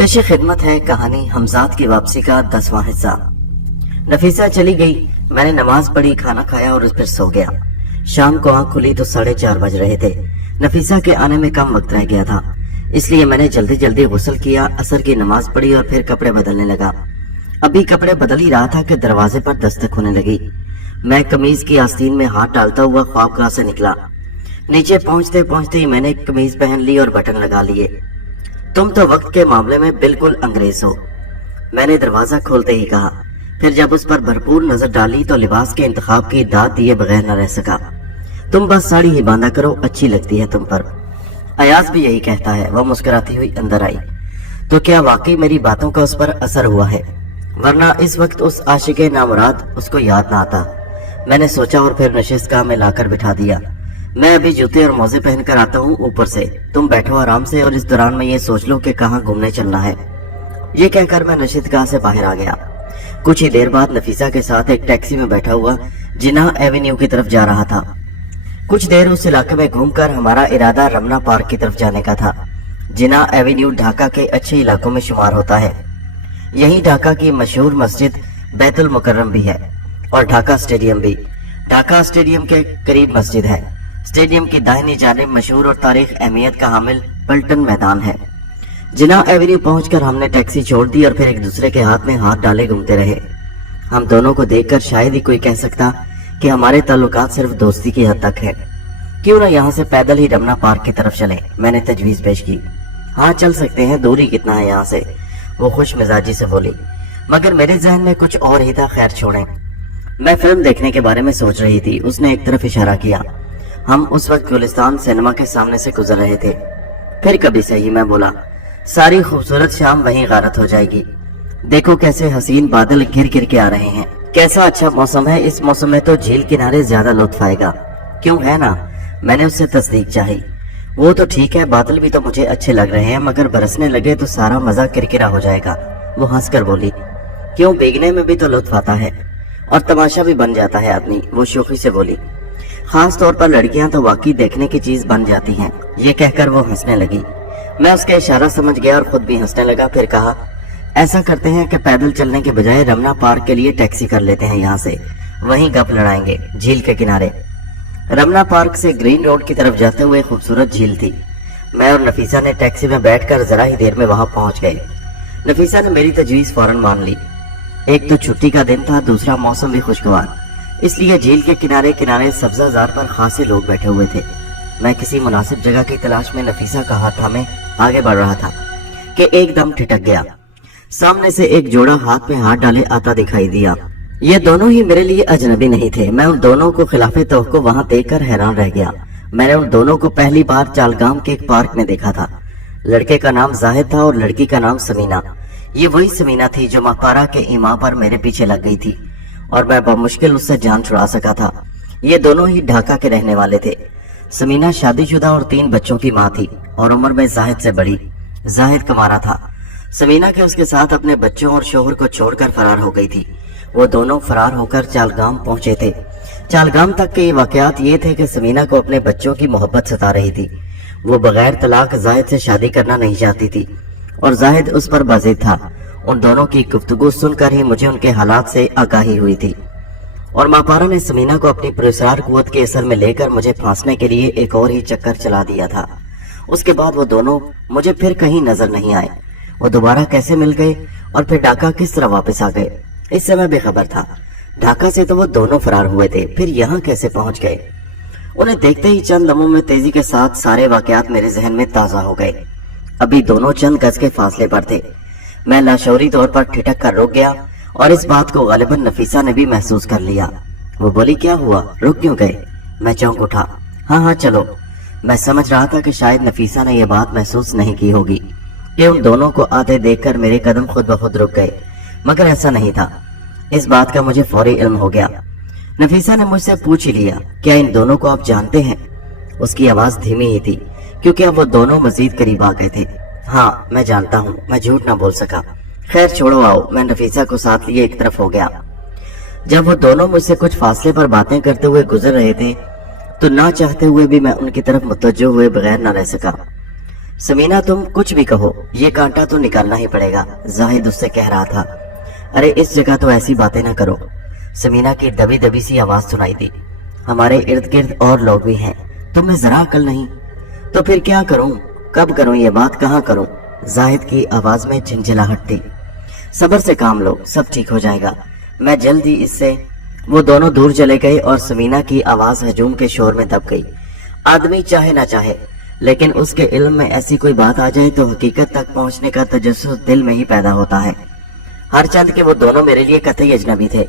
पेश खिदमत है कहानी हमजाद की वापसी का 10वां हिस्सा। नफीसा चली गई, मैंने नमाज पढ़ी, खाना खाया और फिर सो गया। शाम को आंख खुली तो 4:30 बज रहे थे। नफीसा के आने में कम वक्त रह गया था, इसलिए मैंने जल्दी जल्दी गुस्ल किया, असर की नमाज पढ़ी और फिर कपड़े बदलने लगा। अभी कपड़े बदल ही रहा था कि दरवाजे पर दस्तक होने लगी। मैं कमीज की आस्तीन में हाथ डालता हुआ ख्वाबगाह से निकला। नीचे पहुंचते पहुंचते ही मैंने कमीज पहन ली और बटन लगा लिए। तुम तो वक्त के मामले में बिल्कुल अंग्रेज हो, मैंने दरवाजा खोलते ही कहा। फिर जब उस पर भरपूर नजर डाली तो लिबास के इंतखाब की दाद दिए बगैर न रह सका। तुम बस साड़ी ही बांधा करो, अच्छी लगती है तुम पर। अयाज भी यही कहता है। वह मुस्कुराती हुई अंदर आई। तो क्या वाकई मेरी बातों का उस पर असर हुआ है, वरना इस वक्त उस आशिके नामुराद उसको याद ना आता। मैंने सोचा और फिर नशिस्तगाह में लाकर बिठा दिया। मैं अभी जूते और मोजे पहनकर आता हूँ ऊपर से, तुम बैठो आराम से और इस दौरान मैं ये सोच लूं कि कहाँ घूमने चलना है। ये कहकर मैं नशिस्तगाह से बाहर आ गया। कुछ ही देर बाद नफीसा के साथ एक टैक्सी में बैठा हुआ जिन्ना एवेन्यू की तरफ जा रहा था। कुछ देर उस इलाके में घूमकर हमारा इरादा रमना पार्क की तरफ जाने का था। जिन्ना एवेन्यू ढाका के अच्छे इलाकों में शुमार होता है। यही ढाका की मशहूर मस्जिद बैतुल मुकर्रम भी है और ढाका स्टेडियम भी। ढाका स्टेडियम के करीब मस्जिद है। स्टेडियम की दाहिनी जानिब मशहूर और तारीख अहमियत का हामिल पल्टन मैदान है। जिन्ना एवेन्यू पहुंचकर हमने टैक्सी छोड़ दी और फिर एक दूसरे के हाथ में हाथ डाले घूमते रहे। हम दोनों को देखकर शायद ही कोई कह सकता कि हमारे ताल्लुकात सिर्फ दोस्ती की हद तक है। क्यों न यहाँ से पैदल ही रमना पार्क की तरफ चले, मैंने तजवीज पेश की। हाँ चल सकते हैं, दूरी कितना है यहाँ से, वो खुश मिजाजी से बोली। मगर मेरे जहन में कुछ और ही था। खैर छोड़ें, मैं फिल्म देखने के बारे में सोच रही थी। उसने एक तरफ इशारा किया। हम उस वक्त गुलिस्तान सिनेमा के सामने से गुजर रहे थे। फिर कभी सही, मैं बोला। सारी खूबसूरत शाम वहीं गारत हो जाएगी। देखो कैसे हसीन बादल घिर घिर के आ रहे हैं, कैसा अच्छा मौसम है। इस मौसम में तो झील किनारे ज्यादा लुत्फ आएगा, क्यों है ना? मैंने उससे तस्दीक चाही। वो तो ठीक है, बादल भी तो मुझे अच्छे लग रहे हैं, मगर बरसने लगे तो सारा मजा किरकिरा हो जाएगा, वो हंसकर बोली। क्यों, भीगने में भी तो लुत्फ आता है और तमाशा भी बन जाता है आदमी, वो शोखी से बोली। खास तौर पर लड़कियां तो वाकई देखने की चीज बन जाती हैं। ये कहकर वो हंसने लगी। मैं उसका इशारा समझ गया और खुद भी हंसने लगा। फिर कहा, ऐसा करते हैं कि पैदल चलने के बजाय रमना पार्क के लिए टैक्सी कर लेते हैं, यहाँ से वहीं गप लड़ाएंगे झील के किनारे। रमना पार्क से ग्रीन रोड की तरफ जाते हुए खूबसूरत झील थी। मैं और नफीसा ने टैक्सी में बैठकर जरा ही देर में वहां पहुंच गए। नफीसा ने मेरी तजवीज फौरन मान ली। एक तो छुट्टी का दिन था, दूसरा मौसम भी खुशगवार, इसलिए झील के किनारे किनारे सब्जाजार पर खासे लोग बैठे हुए थे। मैं किसी मुनासिब जगह की तलाश में नफीसा का हाथ थामे आगे बढ़ रहा था कि एकदम ठिठक गया। सामने से एक जोड़ा हाथ में हाथ डाले आता दिखाई दिया। ये दोनों ही मेरे लिए अजनबी नहीं थे। मैं उन दोनों को खिलाफे तवक्को वहां देखकर हैरान रह गया। मैंने उन दोनों को पहली बार चालगाम के एक पार्क में देखा था। लड़के का नाम जाहिद था और लड़की का नाम समीना। ये वही समीना थी जो मापारा के इमाम पर मेरे पीछे लग गई थी और मैं बमुश्किल उससे जान छुड़ा सका था। ये दोनों ही ढाका के रहने वाले थे। समीना शादीशुदा और 3 बच्चों की माँ थी और उम्र में जाहिद से बड़ी। जाहिद कमारा था। समीना के उसके साथ अपने बच्चों और शोहर को छोड़कर फरार हो गई थी। वो दोनों फरार होकर चालगाम पहुंचे थे। चालगाम तक के ये वाकयात ये थे कि समीना को अपने बच्चों की मोहब्बत सता रही थी। वो बगैर तलाक जाहिद से शादी करना नहीं चाहती थी और जाहिद उस पर बाजिद था। उन दोनों की गुफ्तगू सुनकर ही मुझे उनके हालात से आगाही हुई थी और मापारा ने समीना को अपनी पुरस्कार कुव्वत के असर में लेकर मुझे फांसने के लिए एक और ही चक्कर चला दिया था। उसके बाद वो दोनों मुझे फिर कहीं नजर नहीं आए। वो दोबारा कैसे मिल गए और फिर ढाका किस तरह वापस आ गए, इससे मैं बेखबर था। ढाका से तो वो दोनों फरार हुए थे, फिर यहाँ कैसे पहुंच गए? उन्हें देखते ही चंद लम्हों में तेजी के साथ सारे वाकयात मेरे जहन में ताजा हो गए। अभी दोनों चंद गज के फासले पर थे। मैं लाशौरी तौर पर ठिठक कर रुक गया और इस बात को गालिबन नफीसा ने भी महसूस कर लिया। वो बोली, क्या हुआ, रुक क्यों गए? मैं चौंक उठा। हाँ चलो। मैं समझ रहा था कि शायद नफीसा ने यह बात महसूस नहीं की होगी कि उन दोनों को आते देखकर मेरे कदम खुद ब खुद रुक गए, मगर ऐसा नहीं था। इस बात का मुझे फौरी इल्म हो गया। नफीसा ने मुझसे पूछ ही लिया, क्या इन दोनों को आप जानते हैं? उसकी आवाज धीमी ही थी क्योंकि अब वो दोनों मजीद करीब आ गए थे। हाँ मैं जानता हूँ, मैं झूठ ना बोल सका। खैर छोड़ो, आओ। मैं नफीसा को साथ लिए एक तरफ हो गया। जब वो दोनों मुझसे कुछ फासले पर बातें करते हुए गुजर रहे थे तो ना चाहते हुए भी मैं उनकी तरफ मुतवज्जो हुए बगैर न रह सका। समीना तुम कुछ भी कहो, ये कांटा तो निकालना ही पड़ेगा, जाहिद उससे कह रहा था। अरे इस जगह तो ऐसी बातें ना करो। समीना की दबी दबी सी आवाज सुनाई दी। हमारे इर्द गिर्द और लोग भी हैं, तुम्हें जरा अकल नहीं? तो फिर क्या करूं, कब करूं ये बात, कहाँ करूं? जाहिद की आवाज में झंझलाहट थी। सब्र से काम लो, सब ठीक हो जाएगा, मैं जल्द ही इससे। वो दोनों दूर चले गए और समीना की आवाज हजूम के शोर में दब गई। आदमी चाहे ना चाहे, लेकिन उसके इल्म में ऐसी कोई बात आ जाए तो हकीकत तक पहुंचने का तजस्सुस दिल में ही पैदा होता है। हरचंद के वो दोनों मेरे लिए कतई अजनबी थे,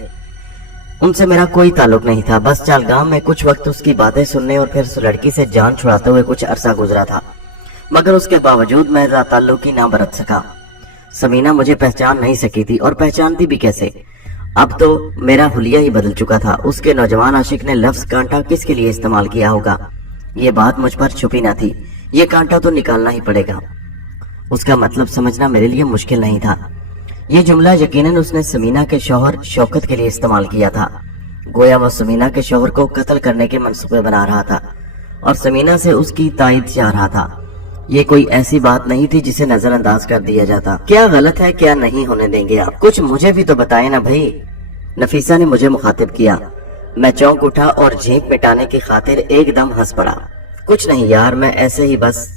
उनसे मेरा कोई ताल्लुक नहीं था। बस चालगाम में कुछ वक्त उसकी बातें सुनने और फिर उस लड़की से जान छुड़ाते हुए कुछ अरसा गुजरा था, मगर उसके बावजूद मैं ताल्लुकी ना बरत सका। समीना मुझे पहचान नहीं सकी थी, और पहचानती भी कैसे? अब तो मेरा हुलिया ही बदल चुका था। उसके नौजवान आशिक ने लफ्ज कांटा किसके लिए इस्तेमाल किया होगा, ये बात मुझ पर छुपी ना थी। ये कांटा तो निकालना ही पड़ेगा, उसका मतलब समझना मेरे लिए मुश्किल नहीं था। ये जुमला यकीनन उसने समीना के शौहर शौकत के लिए इस्तेमाल किया था। गोया वो समीना के शौहर को कत्ल करने के मंसूबे बना रहा था और समीना से उसकी तायद चाह रहा था। ये कोई ऐसी बात नहीं थी जिसे नजरअंदाज कर दिया जाता। क्या गलत है, क्या नहीं होने देंगे आप? कुछ मुझे भी तो बताए ना भाई। नफीसा ने मुझे मुखातिब किया। मैं चौंक उठा और झेंप मिटाने की खातिर एकदम हंस पड़ा। कुछ नहीं यार, मैं ऐसे ही बस।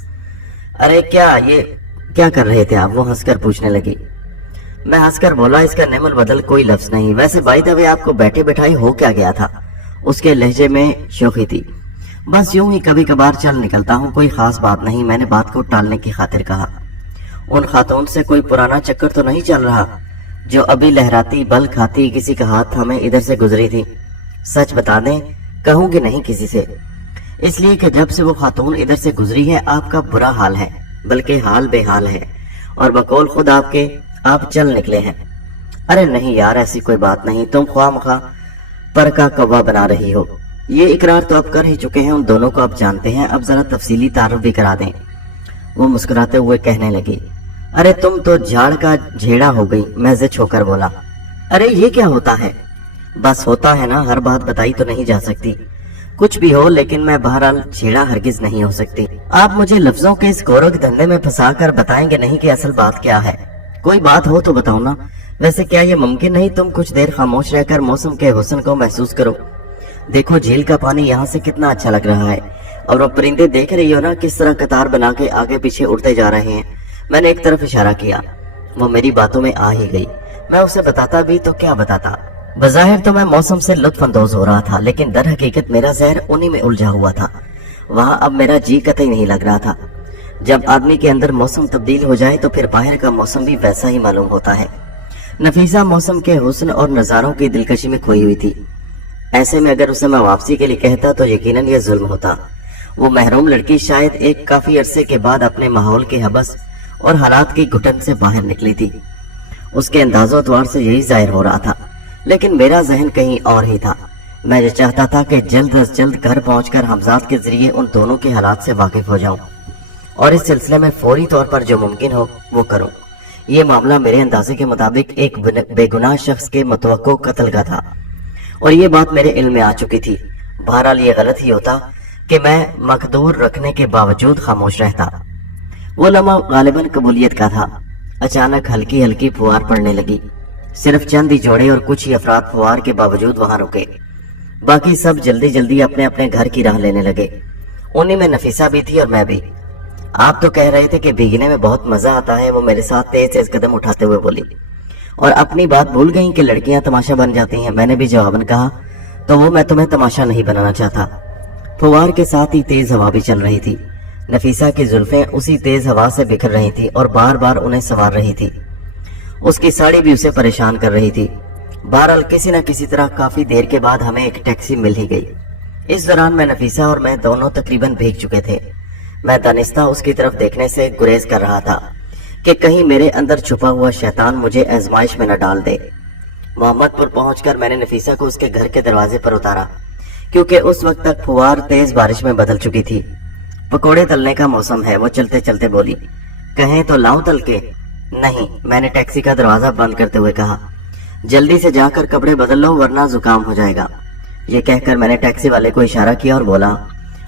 अरे क्या कर रहे थे आप? वो हंसकर पूछने लगी। मैं हंसकर बोला, इसका नेमुल बदल कोई लफ्ज नहीं। वैसे बाई द वे आपको बैठे बैठाए हो क्या गया था? उसके लहजे में शोखी थी। बस यूं ही कभी कभार चल निकलता हूँ, कोई खास बात नहीं, मैंने बात को टालने की खातिर कहा। उन खातून से कोई पुराना चक्कर तो नहीं चल रहा जो अभी लहराती बल खाती किसी का हाथ थामे इधर से गुजरी थी? सच बता दें, कहूंगी नहीं किसी से, इसलिए कि जब से वो खातून इधर से गुजरी है आपका बुरा हाल है, बल्कि हाल बेहाल है, और बकौल खुद आपके आप चल निकले हैं। अरे नहीं यार, ऐसी कोई बात नहीं, तुम ख्वामखा पर का कौवा बना रही हो। ये इकरार तो आप कर ही चुके हैं, उन दोनों को आप जानते हैं, अब जरा तफसीली तारुफ भी करा दें। वो मुस्कुराते हुए कहने लगी। अरे तुम तो झाड़ का झेड़ा हो गई, मैं जिद होकर बोला। अरे ये क्या होता है? बस होता है ना, हर बात बताई तो नहीं जा सकती। कुछ भी हो, लेकिन मैं बहरहाल छेड़ा हरगिज नहीं हो सकती। आप मुझे लफ्जों के इस गोरख धंधे में फंसा कर बताएंगे नहीं कि असल बात क्या है। कोई बात हो तो बताओ ना। वैसे क्या ये मुमकिन नहीं तुम कुछ देर खामोश रहकर मौसम के हुस्न को महसूस करो? देखो झील का पानी यहाँ से कितना अच्छा लग रहा है, और वो परिंदे देख रही हो ना, किस तरह कतार बना के आगे पीछे उड़ते जा रहे हैं। मैंने एक तरफ इशारा किया। वो मेरी बातों में आ ही गई। मैं उसे बताता भी तो क्या बताता। बज़ाहिर तो मैं मौसम से लुत्फ अंदोज हो रहा था, लेकिन दर हकीकत मेरा जहर उन्हीं में उलझा हुआ था। वहां अब मेरा जी कतई नहीं लग रहा था। जब आदमी के अंदर मौसम तब्दील हो जाए तो फिर बाहर का मौसम भी वैसा ही मालूम होता है। नफीसा मौसम के हुस्न और नजारों की दिलकशी में खोई हुई थी। ऐसे में अगर उसे मैं वापसी के लिए कहता तो यकीनन यह जुल्म होता। वो महरूम लड़की शायद एक काफी अरसे के बाद अपने माहौल के हबस और हालात की घुटन से बाहर निकली थी। उसके अंदाजो द्वार से यही जाहिर हो रहा था, लेकिन मेरा जहन कहीं और ही था। मैं ये चाहता था कि जल्द अज जल्द घर पहुंचकर हमजाद के जरिए उन दोनों के हालात से वाकिफ हो जाऊं, और इस सिलसिले में फौरी तौर पर जो मुमकिन हो वो करूं। ये मामला मेरे अंदाजे के मुताबिक एक बेगुनाह शख्स के मुतवक्को कत्ल का था, और ये बात मेरे इल्म में आ चुकी थी। बहरहाल ये गलत ही होता कि मैं मकदूर रखने के बावजूद खामोश रहता। वो लम्हा गालिबन कबूलियत का था। अचानक हल्की हल्की फुहार पड़ने लगी। सिर्फ चंद ही जोड़े और कुछ ही अफराद फुहार के बावजूद वहां रुके। बाकी सब जल्दी जल्दी अपने अपने घर की राह लेने लगे। उन्हीं में नफीसा भी थी और मैं भी। आप तो कह रहे थे कि भीगने में बहुत मजा आता है, वो मेरे साथ तेज तेज कदम उठाते हुए बोली। और अपनी बात भूल गई कि लड़कियां तमाशा बन जाती हैं। मैंने भी जवाबन कहा, तो वो मैं तुम्हें तमाशा नहीं बनाना चाहता। फुहार के साथ ही तेज हवा भी चल रही थी। नफीसा की जुल्फें उसी तेज हवा से बिखर रही थी और बार बार उन्हें संवार रही थी। उसकी साड़ी भी उसे परेशान कर रही थी। बहरहाल किसी न किसी तरह काफी देर के बाद हमें एक टैक्सी मिल ही गई। इस दौरान मैं नफीसा और मैं दोनों तकरीबन भीग चुके थे। मैं दानिस्ता उसकी तरफ देखने से गुरेज कर रहा था कि कहीं मेरे अंदर छुपा हुआ शैतान मुझे आजमाइश में न डाल दे। मोहम्मदपुर पहुंचकर मैंने नफीसा को उसके घर के दरवाजे पर उतारा, क्योंकि उस वक्त तक फुहार तेज बारिश में बदल चुकी थी। पकोड़े तलने का मौसम है, वो चलते चलते बोली। कहें तो लाऊं तल के? नहीं, मैंने टैक्सी का दरवाजा बंद करते हुए कहा। जल्दी से जाकर कपड़े बदल लो वरना जुकाम हो जाएगा। ये कहकर मैंने टैक्सी वाले को इशारा किया और बोला,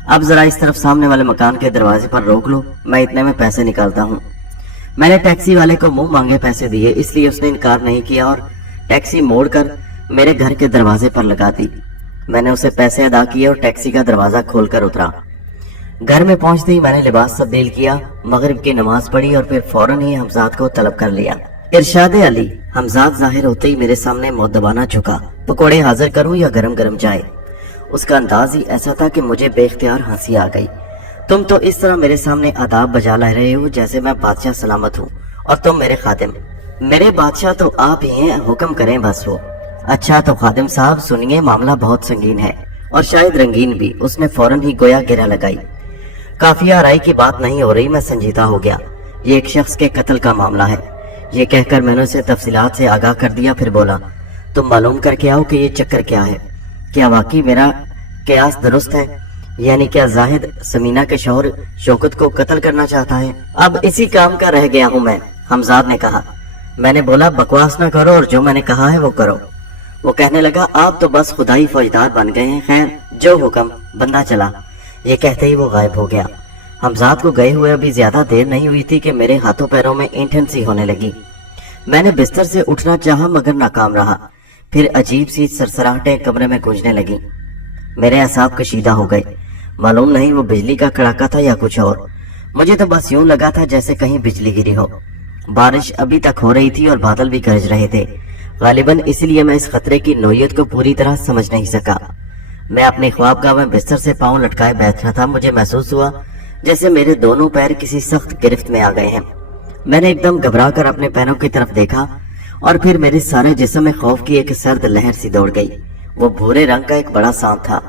اب ذرا اس طرف سامنے والے مکان کے دروازے پر روک لو، میں اتنے میں پیسے نکالتا ہوں۔ میں نے ٹیکسی والے کو منہ مانگے پیسے دیے، اس لیے اس نے انکار نہیں کیا اور ٹیکسی موڑ کر میرے گھر کے دروازے پر لگا دی۔ میں نے اسے پیسے ادا کیے اور ٹیکسی کا دروازہ کھول کر اترا۔ گھر میں پہنچتے ہی میں نے لباس تبدیل کیا، مغرب کی نماز پڑھی اور پھر فوراً ہی حمزاد کو طلب کر لیا۔ ارشاد علی، حمزاد ظاہر ہوتے ہی میرے سامنے مؤدبانہ جھکا۔ پکوڑے حاضر کروں یا گرم گرم چائے؟ اس کا انداز ہی ایسا تھا کہ مجھے بے اختیار ہنسی آ گئی۔ تم تو اس طرح میرے سامنے آداب بجا لا رہے ہو جیسے میں بادشاہ سلامت ہوں اور تم میرے خادم۔ میرے بادشاہ تو آپ ہی ہیں، حکم کریں بس وہ۔ اچھا تو خادم صاحب سنیے، معاملہ بہت سنگین ہے اور شاید رنگین بھی۔ اس نے فوراً ہی گویا گرہ لگائی۔ کافی آرائی کی بات نہیں ہو رہی، میں سنجیدہ ہو گیا۔ یہ ایک شخص کے قتل کا معاملہ ہے۔ یہ کہہ کر میں نے اسے تفصیلات سے آگاہ کر دیا، پھر بولا، تم معلوم کر کے آؤ کہ یہ چکر کیا ہے۔ کیا واقعی میرا قیاس درست ہے؟ یعنی کیا زاہد سمینہ کے شوہر شوکت کو قتل کرنا چاہتا ہے؟ اب اسی کام کا رہ گیا ہوں میں، حمزاد نے کہا۔ میں نے بولا، بکواس نہ کرو اور جو میں نے کہا ہے وہ کرو۔ وہ کہنے لگا، آپ تو بس خدائی فوجدار بن گئے ہیں، خیر جو حکم، بندہ چلا۔ یہ کہتے ہی وہ غائب ہو گیا۔ حمزاد کو گئے ہوئے ابھی زیادہ دیر نہیں ہوئی تھی کہ میرے ہاتھوں پیروں میں اینٹھن سی ہونے لگی۔ میں نے بستر سے اٹھنا چاہا مگر ناکام رہا۔ پھر عجیب سی سرسراہٹیں کمرے میں گونجنے لگیں۔ میرے اعصاب کشیدہ ہو گئے۔ معلوم نہیں وہ بجلی کا کڑاکا تھا یا کچھ اور۔ مجھے تو بس یوں لگا تھا جیسے کہیں بجلی گری ہو۔ بارش ابھی تک ہو رہی تھی اور بادل بھی گرج رہے تھے۔ غالباً اس لیے میں اس خطرے کی نوعیت کو پوری طرح سمجھ نہیں سکا۔ میں اپنے خوابگاہ میں بستر سے پاؤں لٹکائے بیٹھ رہا تھا۔ مجھے محسوس ہوا جیسے میرے دونوں پیر کسی سخت گرفت میں آ گئے ہیں۔ میں نے ایک دم گھبرا کر اپنے پیروں کی طرف دیکھا اور پھر میرے سارے جسم میں خوف کی ایک سرد لہر سی دوڑ گئی۔ وہ بھورے رنگ کا ایک بڑا سانپ تھا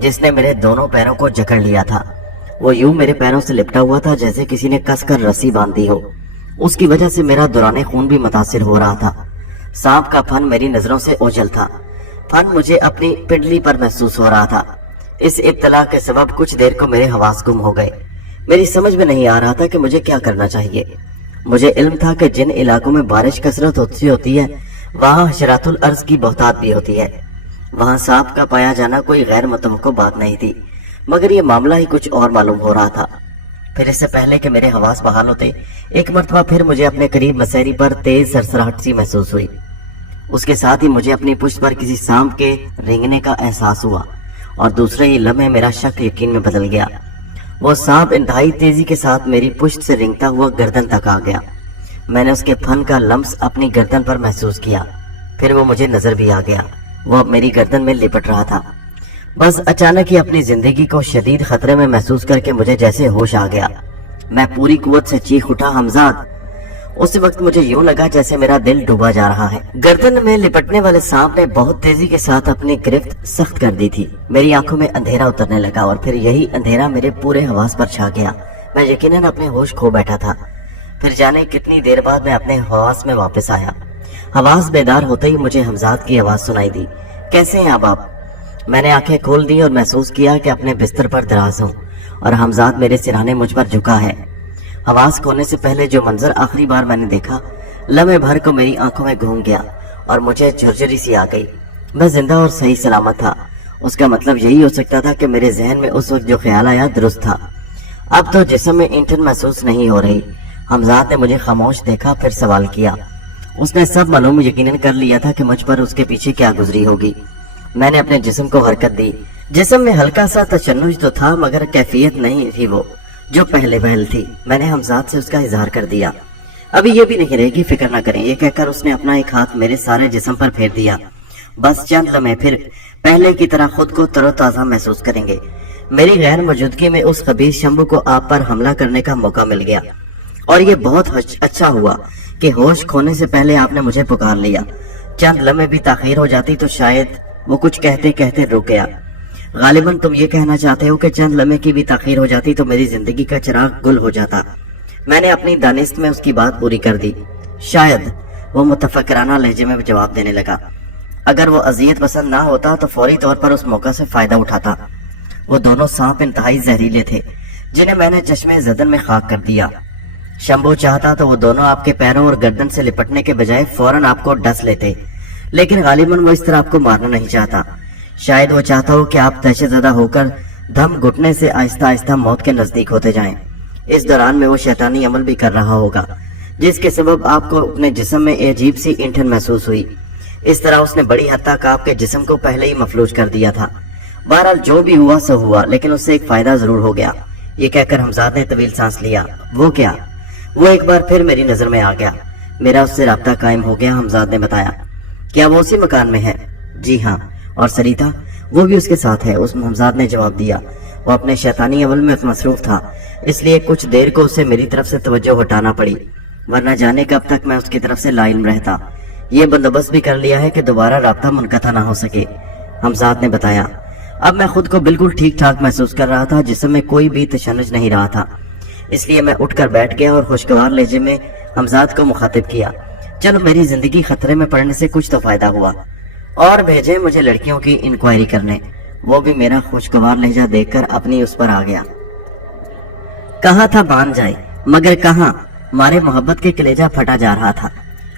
جس نے میرے دونوں پیروں کو جکڑ لیا تھا۔ وہ یوں میرے پیروں سے لپٹا ہوا تھا جیسے کسی نے کس کر رسی باندھ دی ہو۔ اس کی وجہ سے میرا دوران خون بھی متاثر ہو رہا تھا۔ سانپ کا پھن میری نظروں سے اوجھل تھا۔ پھن مجھے اپنی پنڈلی پر محسوس ہو رہا تھا۔ اس ابتلا کے سبب کچھ دیر کو میرے حواس گم ہو گئے۔ میری سمجھ میں نہیں آ رہا تھا کہ مجھے کیا کرنا چاہیے۔ مجھے علم تھا کہ جن علاقوں میں بارش کثرت ہوتی ہے وہاں حشرات الارض کی بہتات بھی ہوتی ہے۔ وہاں سانپ کا پایا جانا کوئی غیر متوقع بات نہیں تھی، مگر یہ معاملہ ہی کچھ اور معلوم ہو رہا تھا۔ پھر اس سے پہلے کہ میرے حواس بحال ہوتے، ایک مرتبہ پھر مجھے اپنے قریب مسیری پر تیز سرسراہٹ سی محسوس ہوئی۔ اس کے ساتھ ہی مجھے اپنی پشت پر کسی سانپ کے رینگنے کا احساس ہوا اور دوسرے ہی لمحے میرا شک یقین میں بدل گیا۔ وہ سانپ انتہائی تیزی کے ساتھ میری پشت سے رینگتا ہوا گردن تک آ گیا۔ میں نے اس کے پھن کا لمس اپنی گردن پر محسوس کیا، پھر وہ مجھے نظر بھی آ گیا۔ وہ اب میری گردن میں لپٹ رہا تھا۔ بس اچانک ہی اپنی زندگی کو شدید خطرے میں محسوس کر کے مجھے جیسے ہوش آ گیا۔ میں پوری قوت سے چیخ اٹھا، حمزاد! اس وقت مجھے یوں لگا جیسے میرا دل ڈوبا جا رہا ہے۔ گردن میں لپٹنے والے سانپ نے بہت تیزی کے ساتھ اپنی گرفت سخت کر دی تھی۔ میری آنکھوں میں اندھیرا اترنے لگا اور پھر یہی اندھیرا میرے پورے حواس پر چھا گیا۔ میں یقیناً اپنے ہوش کھو بیٹھا تھا۔ پھر جانے کتنی دیر بعد میں اپنے حواس میں واپس آیا۔ حواس بیدار ہوتے ہی مجھے حمزاد کی آواز سنائی دی، کیسے ہیں اب آپ؟ میں نے آنکھیں کھول دی اور محسوس کیا کہ اپنے بستر پر دراز ہوں اور حمزاد میرے سرہانے مجھ پر جھکا ہے۔ حواس کھونے سے پہلے جو منظر آخری بار میں نے دیکھا لمحے بھر کو میری آنکھوں میں گھوم گیا اور مجھے جھرجھری سی آ گئی۔ میں زندہ اور صحیح سلامت تھا۔ اس کا مطلب یہی ہو سکتا تھا کہ میرے ذہن میں اس وقت جو خیال آیا درست تھا۔ اب تو جسم میں اینٹھن محسوس نہیں ہو رہی۔ حمزاد نے مجھے خاموش دیکھا، پھر سوال کیا۔ اس نے سب معلوم یقیناً کر لیا تھا کہ مجھ پر اس کے پیچھے کیا گزری ہوگی۔ میں نے اپنے جسم کو حرکت دی۔ جسم میں ہلکا سا تشنج تو تھا مگر کیفیت نہیں تھی وہ جو پہلے پہل تھی۔ میں نے حمزاد سے اس کا اظہار کر دیا۔ ابھی یہ بھی نہیں رہے گی، فکر نہ کریں، یہ کہہ کر اس نے اپنا ایک ہاتھ میرے سارے جسم پر پھیر دیا۔ بس چند لمحے پھر پہلے کی طرح خود کو تر و تازہ محسوس کریں گے۔ میری غیر موجودگی میں اس خبیث شمبو کو آپ پر حملہ کرنے کا موقع مل گیا اور یہ بہت اچھا ہوا کہ ہوش کھونے سے پہلے آپ نے مجھے پکار لیا۔ چند لمحے بھی تاخیر ہو جاتی تو شاید وہ کچھ کہتے کہتے رک گیا۔ غالباً تم یہ کہنا چاہتے ہو کہ چند لمحے کی بھی تاخیر ہو جاتی تو میری زندگی کا چراغ گل ہو جاتا۔ میں نے اپنی دانست میں اس کی بات پوری کر دی۔ شاید، وہ متفکرانہ لہجے میں جواب دینے لگا۔ اگر وہ اذیت پسند نہ ہوتا تو فوری طور پر اس موقع سے فائدہ اٹھاتا۔ وہ دونوں سانپ انتہائی زہریلے تھے جنہیں میں نے چشمے زدن میں خاک کر دیا۔ شمبو چاہتا تو وہ دونوں آپ کے پیروں اور گردن سے لپٹنے کے بجائے فوراً آپ کو ڈس لیتے، لیکن غالباً وہ اس طرح آپ کو مارنا نہیں چاہتا۔ شاید وہ چاہتا ہو کہ آپ دہشت زدہ ہو کر दम घुटने से आहिस्ता आहिस्ता मौत के नजदीक होते जाएं। इस दौरान में वो शैतानी अमल भी कर रहा होगा, जिसके सबब आपको अपने जिस्म में अजीब सी इंठन महसूस हुई। इस तरह उसने बड़ी हद तक आपके जिस्म को पहले ही मफलूज कर दिया था। बहरहाल जो भी हुआ सो हुआ, लेकिन उससे एक फायदा जरूर हो गया। ये कहकर हमजाद ने तवील सांस लिया। वो क्या? वो एक बार फिर मेरी नजर में आ गया। मेरा उससे राब्ता कायम हो गया। हमजाद ने बताया। क्या वो उसी मकान में है? जी हाँ। और सरिता? वो भी उसके साथ है। उस हमजाद ने जवाब दिया। वो अपने शैतानी अमल में मसरूफ था, इसलिए कुछ देर को उसे मेरी तरफ से तवज्जो हटाना पड़ी, वरना जाने कब तक मैं उसकी तरफ से लाइल्म रहता। ये बंदोबस्त भी कर लिया है कि दोबारा राब्ता मुनक़ता ना हो सके, हमजाद ने बताया। अब मैं खुद को बिल्कुल ठीक ठाक महसूस कर रहा था, जिसमें कोई भी तशन्नुज नहीं रहा था। इसलिए मैं उठकर बैठ गया और खुशगवार लहजे में हमजाद को मुखातिब किया। चलो, मेरी जिंदगी खतरे में पड़ने से कुछ तो फायदा हुआ, और भेजे मुझे लड़कियों की इंक्वायरी करने। वो भी मेरा खुशगवार लहजा देखकर अपनी उस पर आ गया। कहा था मान जाए, मगर कहाँ। मारे मोहब्बत के कलेजा फटा जा रहा था।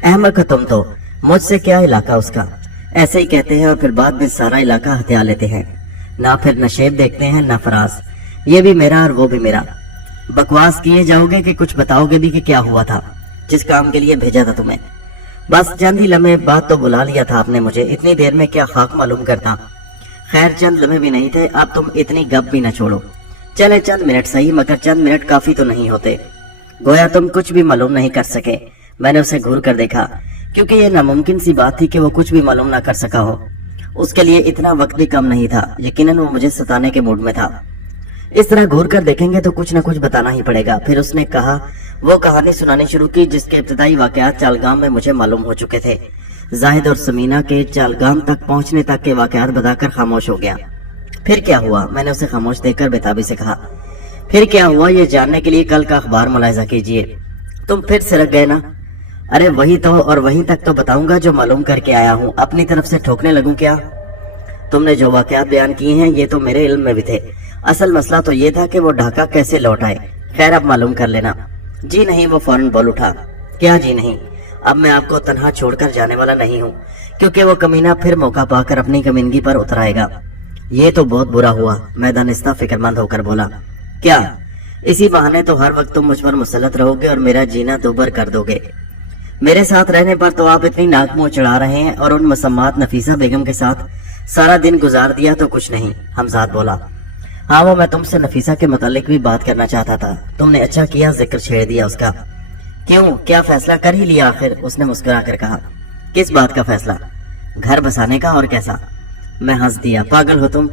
अहमद तुम तो, मुझसे क्या इलाका उसका। ऐसे ही कहते हैं और फिर बाद में सारा इलाका हथिया लेते हैं। ना फिर नशेब देखते हैं ना फराज। ये भी मेरा और वो भी मेरा। बकवास किए जाओगे कि कुछ बताओगे भी कि क्या हुआ था, जिस काम के लिए भेजा था तुम्हें। बस चंद ही लम्हे बाद तो बुला लिया था आपने मुझे। इतनी देर में क्या खाक मालूम करता। खैर, चंद लम्हे भी नहीं थे। अब तुम इतनी गप भी न छोड़ो। चले चंद मिनट सही, मगर चंद मिनट काफी तो नहीं होते। गोया तुम कुछ भी मालूम नहीं कर सके। मैंने उसे घूर कर देखा, क्योंकि ये नामुमकिन सी बात थी कि वो कुछ भी मालूम ना कर सका हो। उसके लिए इतना वक्त भी कम नहीं था। यकीनन वो मुझे सताने के मूड में था। इस तरह घूर कर देखेंगे तो कुछ न कुछ बताना ही पड़ेगा। फिर उसने कहा, वो कहानी सुनानी शुरू की जिसके इब्तिदाई वाकयात चालगाम में मुझे मालूम हो चुके थे। जाहिद और समीना के चालगाम तक पहुंचने तक के वाकयात बताकर खामोश हो गया। फिर क्या हुआ? मैंने उसे खामोश देखकर बेताबी से कहा। फिर क्या हुआ ये जानने के लिए कल का अखबार मुलाहिजा कीजिए। तुम फिर सिरक गए ना? अरे वही तो, और वहीं तक तो बताऊंगा जो मालूम करके आया हूँ। अपनी तरफ से ठोकने लगूं क्या? तुमने जो वाकयात बयान किए हैं ये तो मेरे इल्म में भी थे। असल मसला तो ये था कि वो ढाका कैसे लौट आए। खैर, अब मालूम कर लेना। जी नहीं, वो फौरन बोल उठा। क्या जी नहीं? अब मैं आपको तन्हा छोड़कर जाने वाला नहीं हूँ, क्योंकि वो कमीना फिर मौका पाकर अपनी कमीनगी पर उतर आएगा। ये तो बहुत बुरा हुआ, मैं दानिस्ता फिक्रमंद होकर बोला। क्या? इसी बहाने तो हर वक्त तुम मुझ पर मुसल्लत रहोगे और मेरा जीना दोबर कर दोगे। मेरे साथ रहने पर तो आप इतनी नाक मुंह चढ़ा रहे हैं, और उन मसम्मात नफीसा बेगम के साथ सारा दिन गुजार दिया तो कुछ नहीं, हमजाद बोला। हाँ, वो मैं तुमसे नफीसा के मुतालिक भी बात करना चाहता था। तुमने अच्छा किया जिक्र छेड़ दिया उसका। क्यों, क्या फैसला कर ही लिया आखिर? उसने मुस्कुरा कर कहा। किस बात का फैसला? घर बसाने का। और कैसा? मैं हंस दिया। पागल हो तुम?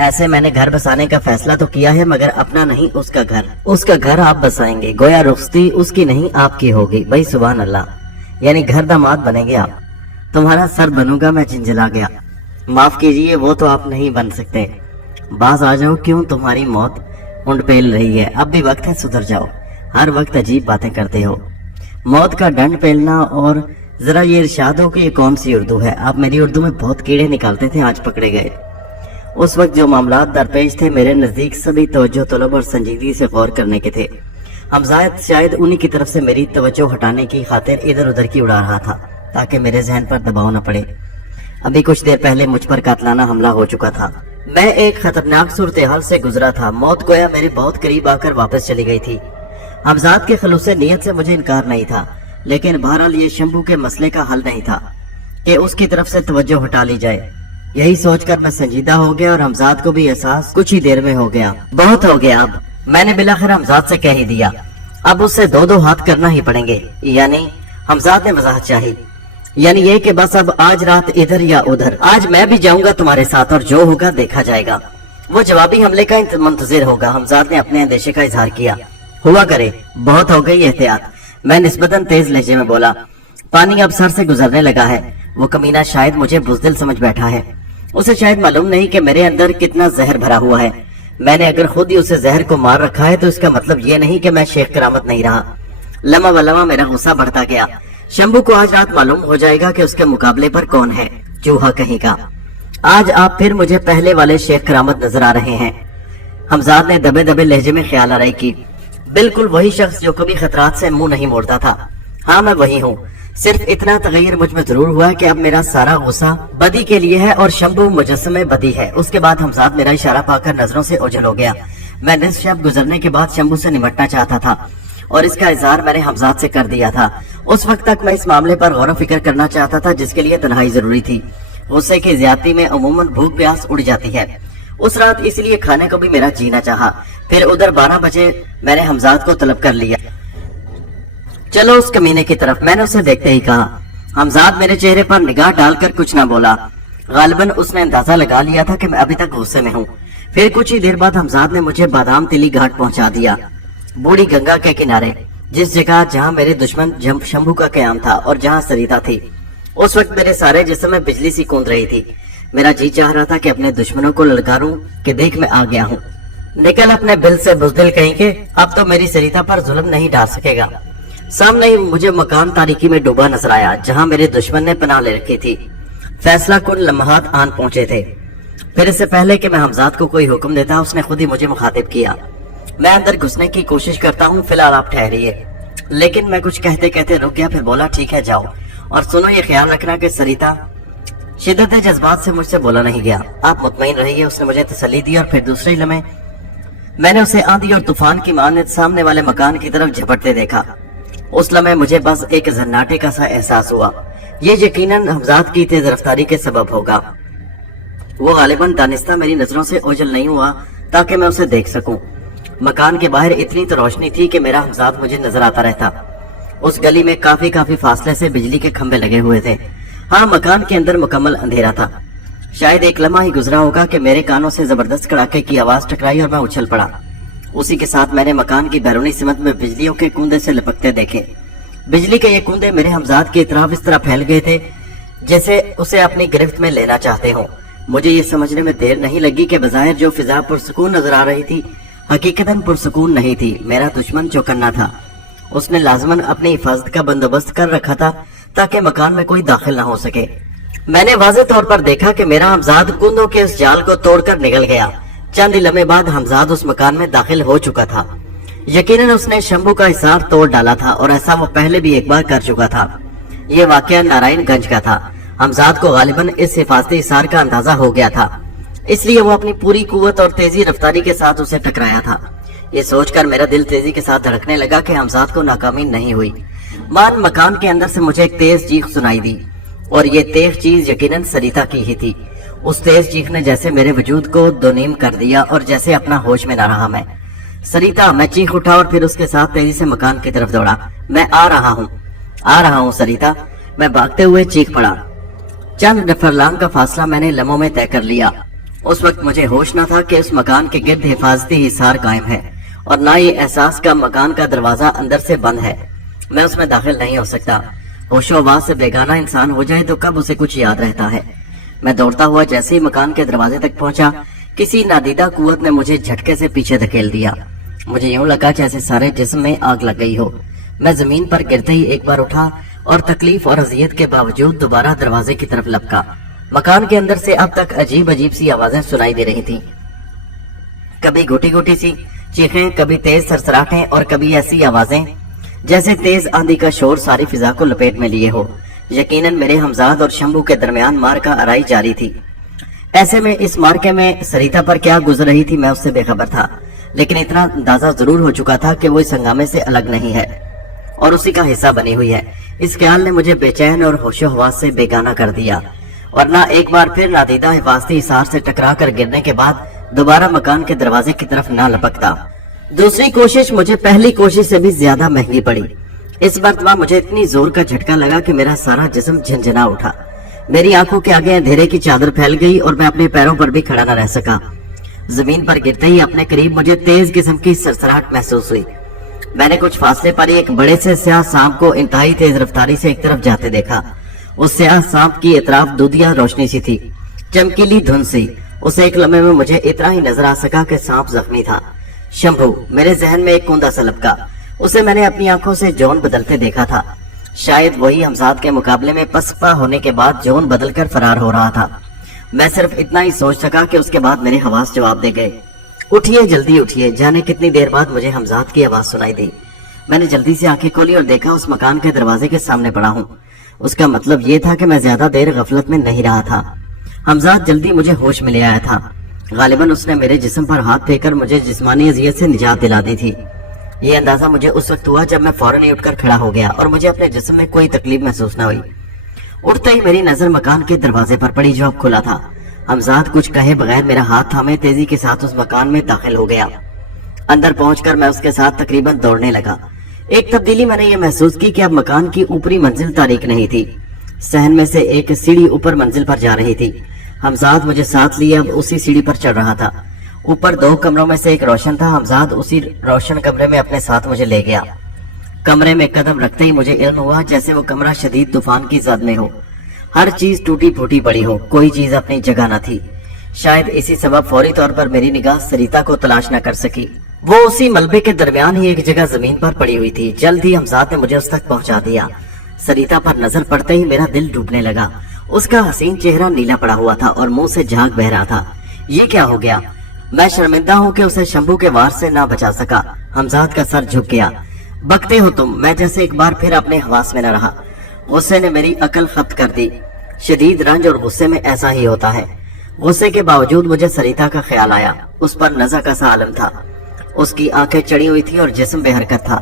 ऐसे मैंने घर बसाने का फैसला तो किया है, मगर अपना नहीं, उसका घर। उसका घर आप बसाएंगे? गोया रुखसती उसकी नहीं आपकी होगी। भाई सुभान अल्लाह, यानी घर दामाद बनेंगे आप? तुम्हारा सर बनूंगा मैं। झिंझला गया। माफ कीजिए, वो तो आप नहीं बन सकते। बाज आ जाओ। क्यों? तुम्हारी मौत उंड पेल रही है। अब भी वक्त है, सुधर जाओ। हर वक्त अजीब बातें करते हो। मौत का डंड पेलना, और जरा ये इरशाद हो कि ये कौन सी उर्दू है? आप मेरी उर्दू में बहुत कीड़े निकालते थे, आज पकड़े गए। उस वक्त जो मामलात दरपेश थे मेरे नजदीक सभी तवज्जो तलब और संजीदगी से गौर करने के थे। हमजाद शायद उन्हीं की तरफ से मेरी तवज्जो हटाने की खातिर इधर उधर की उड़ा रहा था, ताकि मेरे जहन पर दबाव न पड़े। अभी कुछ देर पहले मुझ पर कातलाना हमला हो चुका था। मैं एक खतरनाक सूरत हाल से गुजरा था। मौत गोया मेरे बहुत करीब आकर वापस चली गई थी। हमजाद के खलूस नीयत से मुझे इनकार नहीं था, लेकिन बहरहाल ये शंभू के मसले का हल नहीं था कि उसकी तरफ से तवज्जो हटा ली जाए। यही सोचकर मैं संजीदा हो गया, और हमजाद को भी एहसास कुछ ही देर में हो गया। बहुत हो गया अब। मैंने बिलाखिर हमजाद से कह ही दिया। अब उससे दो दो हाथ करना ही पड़ेंगे। यानी? हमजाद ने वजाहत चाही। यानी ये कि बस अब आज रात इधर या उधर। आज मैं भी जाऊंगा तुम्हारे साथ, और जो होगा देखा जाएगा। वो जवाबी हमले का मुंतजिर होगा। हमजाद ने अपने अंदेशे का इजहार किया। हुआ करे, बहुत हो गई एहतियात। मैं निस्बतन तेज लहजे में बोला। पानी अब सर से गुजरने लगा है। वो कमीना शायद मुझे बुज़दिल समझ बैठा है। उसे शायद मालूम नहीं कि मेरे अंदर कितना जहर भरा हुआ है। मैंने अगर खुद ही उसे जहर को मार रखा है तो इसका मतलब ये नहीं कि मैं शेख करामत नहीं रहा। लम्हा व लम्हा मेरा गुस्सा बढ़ता गया। शंभू को आज रात मालूम हो जाएगा कि उसके मुकाबले पर कौन है, चूहा कहीं का। आज आप फिर मुझे पहले वाले शेख करामत नजर आ रहे हैं। हमजाद ने दबे दबे लहजे में ख्याल आराई की। बिल्कुल वही शख्स जो कभी खतरात से मुंह नहीं मोड़ता था। हाँ, मैं वही हूँ। صرف اتنا تغیر مجھ میں ضرور ہوا کہ اب میرا سارا غصہ بدی کے لیے ہے اور شمبھو مجسمے بدی ہے۔ اس کے بعد حمزاد میرا اشارہ پا کر نظروں سے اوجھل ہو گیا۔ میں نصف شب گزرنے کے بعد شمبھو سے نمٹنا چاہتا تھا اور اس کا اظہار میں نے حمزاد سے کر دیا تھا۔ اس وقت تک میں اس معاملے پر غور و فکر کرنا چاہتا تھا جس کے لیے تنہائی ضروری تھی۔ غصے کی زیادتی میں عموماً بھوک پیاس اڑ جاتی ہے۔ اس رات اس لیے کھانے کو بھی میرا جینا چاہا۔ پھر ادھر 12 بجے میں نے حمزاد کو طلب کر لیا۔ چلو اس کمینے کی طرف، میں نے اسے دیکھتے ہی کہا۔ حمزاد میرے چہرے پر نگاہ ڈال کر کچھ نہ بولا۔ غالباً اس نے اندازہ لگا لیا تھا کہ میں ابھی تک غصے میں ہوں۔ پھر کچھ ہی دیر بعد حمزاد نے مجھے بادام تلی گھاٹ پہنچا دیا، بوڑھی گنگا کے کنارے، جس جگہ جہاں میرے دشمن شمبھو کا قیام تھا اور جہاں سریتا تھی۔ اس وقت میرے سارے جسم میں بجلی سی کوند رہی تھی۔ میرا جی چاہ رہا تھا کہ اپنے دشمنوں کو للکاروں کہ دیکھ میں آ گیا ہوں، نکل اپنے بل سے بزدل کہیں کہ اب تو میری سریتا پر ظلم نہیں ڈال سکے گا۔ سامنے ہی مجھے مکان تاریکی میں ڈوبا نظر آیا جہاں میرے دشمن نے پناہ لے رکھی تھی۔ فیصلہ کن لمحات آن پہنچے تھے۔ پھر اس سے پہلے کہ میں حمزاد کو کوئی حکم دیتا اس نے خود ہی مجھے مخاطب کیا۔ میں اندر گھسنے کی کوشش کرتا ہوں، فی الحال آپ ٹھہریے۔ لیکن میں کچھ کہتے کہتے رک گیا، پھر بولا ٹھیک ہے جاؤ، اور سنو یہ خیال رکھنا کہ سریتا شدت جذبات سے مجھ سے بولا نہیں گیا، آپ مطمئن رہیے۔ اس نے مجھے تسلی دی اور پھر دوسرے لمحے میں نے اسے آندھی اور طوفان کی مانند سامنے والے مکان کی طرف جھپٹتے دیکھا۔ اس لمحے مجھے بس ایک زناٹے کا سا احساس ہوا، یہ یقیناً حمزاد کی تیز رفتاری کے سبب ہوگا۔ وہ غالباً دانستہ میری نظروں سے اوجھل نہیں ہوا تاکہ میں اسے دیکھ سکوں۔ مکان کے باہر اتنی تو روشنی تھی کہ میرا حمزاد مجھے نظر آتا رہتا۔ اس گلی میں کافی فاصلے سے بجلی کے کھمبے لگے ہوئے تھے۔ ہاں، مکان کے اندر مکمل اندھیرا تھا۔ شاید ایک لمحہ ہی گزرا ہوگا کہ میرے کانوں سے زبردست کڑاکے کی آواز ٹکرائی اور میں اچھل پڑا۔ اسی کے ساتھ میں نے مکان کی بیرونی سمت میں بجلیوں کے کوندے سے لپکتے دیکھے۔ بجلی کے یہ کوندے میرے حمزاد کی اطراف اس طرح پھیل گئے تھے جیسے اسے اپنی گرفت میں لینا چاہتے ہوں۔ مجھے یہ سمجھنے میں دیر نہیں لگی کہ بظاہر جو فضا پرسکون نظر آ رہی تھی حقیقتاً پرسکون نہیں تھی۔ میرا دشمن چوکنا تھا۔ اس نے لازماً اپنی حفاظت کا بندوبست کر رکھا تھا تاکہ مکان میں کوئی داخل نہ ہو سکے۔ میں نے واضح طور پر دیکھا کہ میرا حمزاد کوندوں کے اس جال کو توڑ کر نکل گیا۔ چند لمحے بعد حمزاد اس مکان میں داخل ہو چکا تھا۔ یقیناً اس نے شمبھو کا حصار توڑ ڈالا تھا اور ایسا وہ پہلے بھی ایک بار کر چکا تھا۔ یہ واقعہ نارائن گنج کا تھا۔ حمزاد کو غالباً اس حفاظتی حصار کا اندازہ ہو گیا تھا، اس لیے وہ اپنی پوری قوت اور تیزی رفتاری کے ساتھ اسے ٹکرایا تھا۔ یہ سوچ کر میرا دل تیزی کے ساتھ دھڑکنے لگا کہ حمزاد کو ناکامی نہیں ہوئی۔ مکان کے اندر سے مجھے ایک تیز چیخ سنائی دی اور یہ تیز چیز یقیناً سریتا کی ہی تھی۔ اس تیز چیخ نے جیسے میرے وجود کو دونیم کر دیا اور جیسے اپنا ہوش میں نہ رہا میں۔ سریتا، میں چیخ اٹھا اور پھر اس کے ساتھ تیزی سے مکان کی طرف دوڑا۔ میں آ رہا ہوں سریتا، میں بھاگتے ہوئے چیخ پڑا۔ چند فرلانگ کا فاصلہ میں نے لمحوں میں طے کر لیا۔ اس وقت مجھے ہوش نہ تھا کہ اس مکان کے گرد حفاظتی حصار قائم ہے اور نہ یہ احساس کا مکان کا دروازہ اندر سے بند ہے، میں اس میں داخل نہیں ہو سکتا۔ ہوش و آواز سے بیگانہ انسان ہو جائے تو کب اسے کچھ یاد رہتا ہے۔ میں دوڑتا ہوا جیسے ہی مکان کے دروازے تک پہنچا، کسی نادیدہ قوت نے مجھے جھٹکے سے پیچھے دھکیل دیا۔ مجھے یوں لگا جیسے سارے جسم میں آگ لگ گئی ہو۔ میں زمین پر گرتے ہی ایک بار اٹھا اور تکلیف اور اذیت کے باوجود دوبارہ دروازے کی طرف لپکا۔ مکان کے اندر سے اب تک عجیب سی آوازیں سنائی دے رہی تھیں، کبھی گھٹی گھٹی سی چیخیں، کبھی تیز سرسراہٹیں اور کبھی ایسی آوازیں جیسے تیز آندھی کا شور ساری فضا کو لپیٹ میں لیے ہو۔ یقیناً میرے حمزاد اور شمبھو کے درمیان مار کا ارائی جاری تھی۔ ایسے میں اس مارکے میں سریتا پر کیا گزر رہی تھی میں اس سے بے خبر تھا، لیکن اتنا اندازہ ضرور ہو چکا تھا کہ وہ اس ہنگامے سے الگ نہیں ہے اور اسی کا حصہ بنی ہوئی ہے۔ اس خیال نے مجھے بے چین اور ہوش و حواس سے بیگانہ کر دیا، اور نہ ایک بار پھر نادیدہ حفاظتی حصار سے ٹکرا کر گرنے کے بعد دوبارہ مکان کے دروازے کی طرف نہ لپکتا۔ دوسری کوشش مجھے پہلی کوشش سے بھی زیادہ مہنگی پڑی۔ اس مرتبہ مجھے اتنی زور کا جھٹکا لگا کہ میرا سارا جسم جھنجھنا اٹھا۔ میری آنکھوں کے آگے اندھیرے کی چادر پھیل گئی اور میں اپنے پیروں پر بھی کھڑا نہ رہ سکا۔ زمین پر گرتے ہی اپنے قریب مجھے تیز قسم کی سرسراہٹ محسوس ہوئی۔ میں نے کچھ فاصلے پر ایک بڑے سے سیاہ سانپ کو انتہائی تیز رفتاری سے ایک طرف جاتے دیکھا۔ اس سیاہ سانپ کی اطراف دودھیا روشنی سی تھی، چمکیلی دھند سی۔ اس ایک لمحے میں مجھے اتنا ہی نظر آ سکا کہ سانپ زخمی تھا۔ شمبھو، میرے ذہن میں ایک کوندا سا لپکا۔ اسے میں نے اپنی آنکھوں سے جون بدلتے دیکھا تھا۔ شاید وہی حمزاد کے مقابلے میں پسپا ہونے کے بعد جون بدل کر فرار ہو رہا تھا۔ میں صرف اتنا ہی سوچ سکا کہ اس کے بعد میرے حواس جواب دے گئے، اٹھیے، جلدی اٹھیے۔ جانے کتنی دیر بعد مجھے حمزاد کی آواز سنائی دی۔ میں نے جلدی سے آنکھیں کھولی اور دیکھا اس مکان کے دروازے کے سامنے پڑا ہوں۔ اس کا مطلب یہ تھا کہ میں زیادہ دیر غفلت میں نہیں رہا تھا۔ حمزاد جلدی مجھے ہوش میں لے آیا تھا۔ غالباً اس نے میرے جسم پر ہاتھ پھینک کر مجھے جسمانی اذیت سے نجات دلا دی تھی۔ یہ اندازہ مجھے اس وقت ہوا جب میں فوراً ہی اٹھ کر کھڑا ہو گیا اور مجھے اپنے جسم میں کوئی تکلیف محسوس نہ ہوئی۔ اٹھتے ہی میری نظر مکان کے دروازے پر پڑی جو اب کھلا تھا۔ حمزاد کچھ کہے بغیر میرا ہاتھ تھامے تیزی کے ساتھ اس مکان میں داخل ہو گیا۔ اندر پہنچ کر میں اس کے ساتھ تقریباً دوڑنے لگا۔ ایک تبدیلی میں نے یہ محسوس کی کہ اب مکان کی اوپری منزل تاریک نہیں تھی۔ صحن میں سے ایک سیڑھی اوپر منزل پر جا رہی تھی۔ حمزاد مجھے ساتھ لیے اب اسی سیڑھی پر چڑھ رہا تھا۔ اوپر 2 کمروں میں سے ایک روشن تھا۔ حمزاد اسی روشن کمرے میں اپنے ساتھ مجھے لے گیا۔ کمرے میں قدم رکھتے ہی مجھے علم ہوا جیسے وہ کمرہ شدید طوفان کی زد میں ہو۔ ہر چیز ٹوٹی پھوٹی پڑی ہو، کوئی چیز اپنی جگہ نہ تھی۔ شاید اسی سبب فوری طور پر میری نگاہ سریتا کو تلاش نہ کر سکی۔ وہ اسی ملبے کے درمیان ہی ایک جگہ زمین پر پڑی ہوئی تھی۔ جلد ہی حمزاد نے مجھے اس تک پہنچا دیا۔ سریتا پر نظر پڑتے ہی میرا دل ڈوبنے لگا۔ اس کا حسین چہرہ نیلا پڑا ہوا تھا اور منہ سے جھاگ بہ رہا تھا۔ یہ کیا ہو گیا؟ میں شرمندہ ہوں کہ اسے شمبھو کے وار سے نہ بچا سکا۔ حمزاد کا سر جھک گیا۔ بکتے ہو تم، میں جیسے ایک بار پھر اپنے حواس میں نہ رہا۔ غصے نے میری عقل ختم کر دی۔ شدید رنج اور غصے میں ایسا ہی ہوتا ہے۔ غصے کے باوجود مجھے سریتا کا خیال آیا۔ اس پر نزع کا سا عالم تھا۔ اس کی آنکھیں چڑی ہوئی تھی اور جسم بے حرکت تھا۔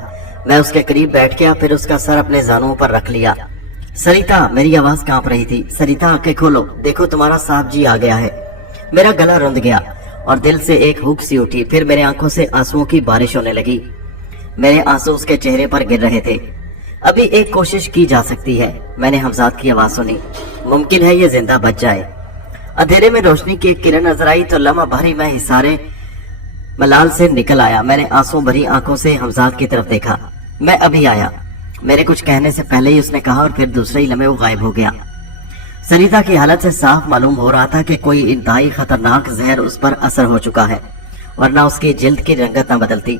میں اس کے قریب بیٹھ گیا، پھر اس کا سر اپنے زانوں پر رکھ لیا۔ سریتا، میری آواز کانپ رہی تھی۔ سریتا، آنکھیں کھولو، دیکھو تمہارا صاحب جی آ گیا ہے۔ میرا گلا رند گیا اور دل سے ایک ہک سی اٹھی۔ پھر میرے آنکھوں سے آنسوؤں کی بارش ہونے لگی۔ میرے آنسو اس کے چہرے پر گر رہے تھے۔ ابھی ایک کوشش کی جا سکتی ہے۔ میں نے حمزاد کی آواز سنی۔ ممکن ہے یہ زندہ بچ جائے۔ اندھیرے میں روشنی کی ایک کرن نظر آئی تو لمحہ بھر ہی میں حصارے ملال سے نکل آیا۔ میں نے آنسو بھری آنکھوں سے حمزاد کی طرف دیکھا۔ میں ابھی آیا، میرے کچھ کہنے سے پہلے ہی اس نے کہا اور پھر دوسرے ہی لمحے وہ غائب ہو گیا۔ سریتا کی حالت سے صاف معلوم ہو رہا تھا کہ کوئی انتہائی خطرناک زہر اس پر اثر ہو چکا ہے، ورنہ اس کی جلد کی رنگت نہ بدلتی۔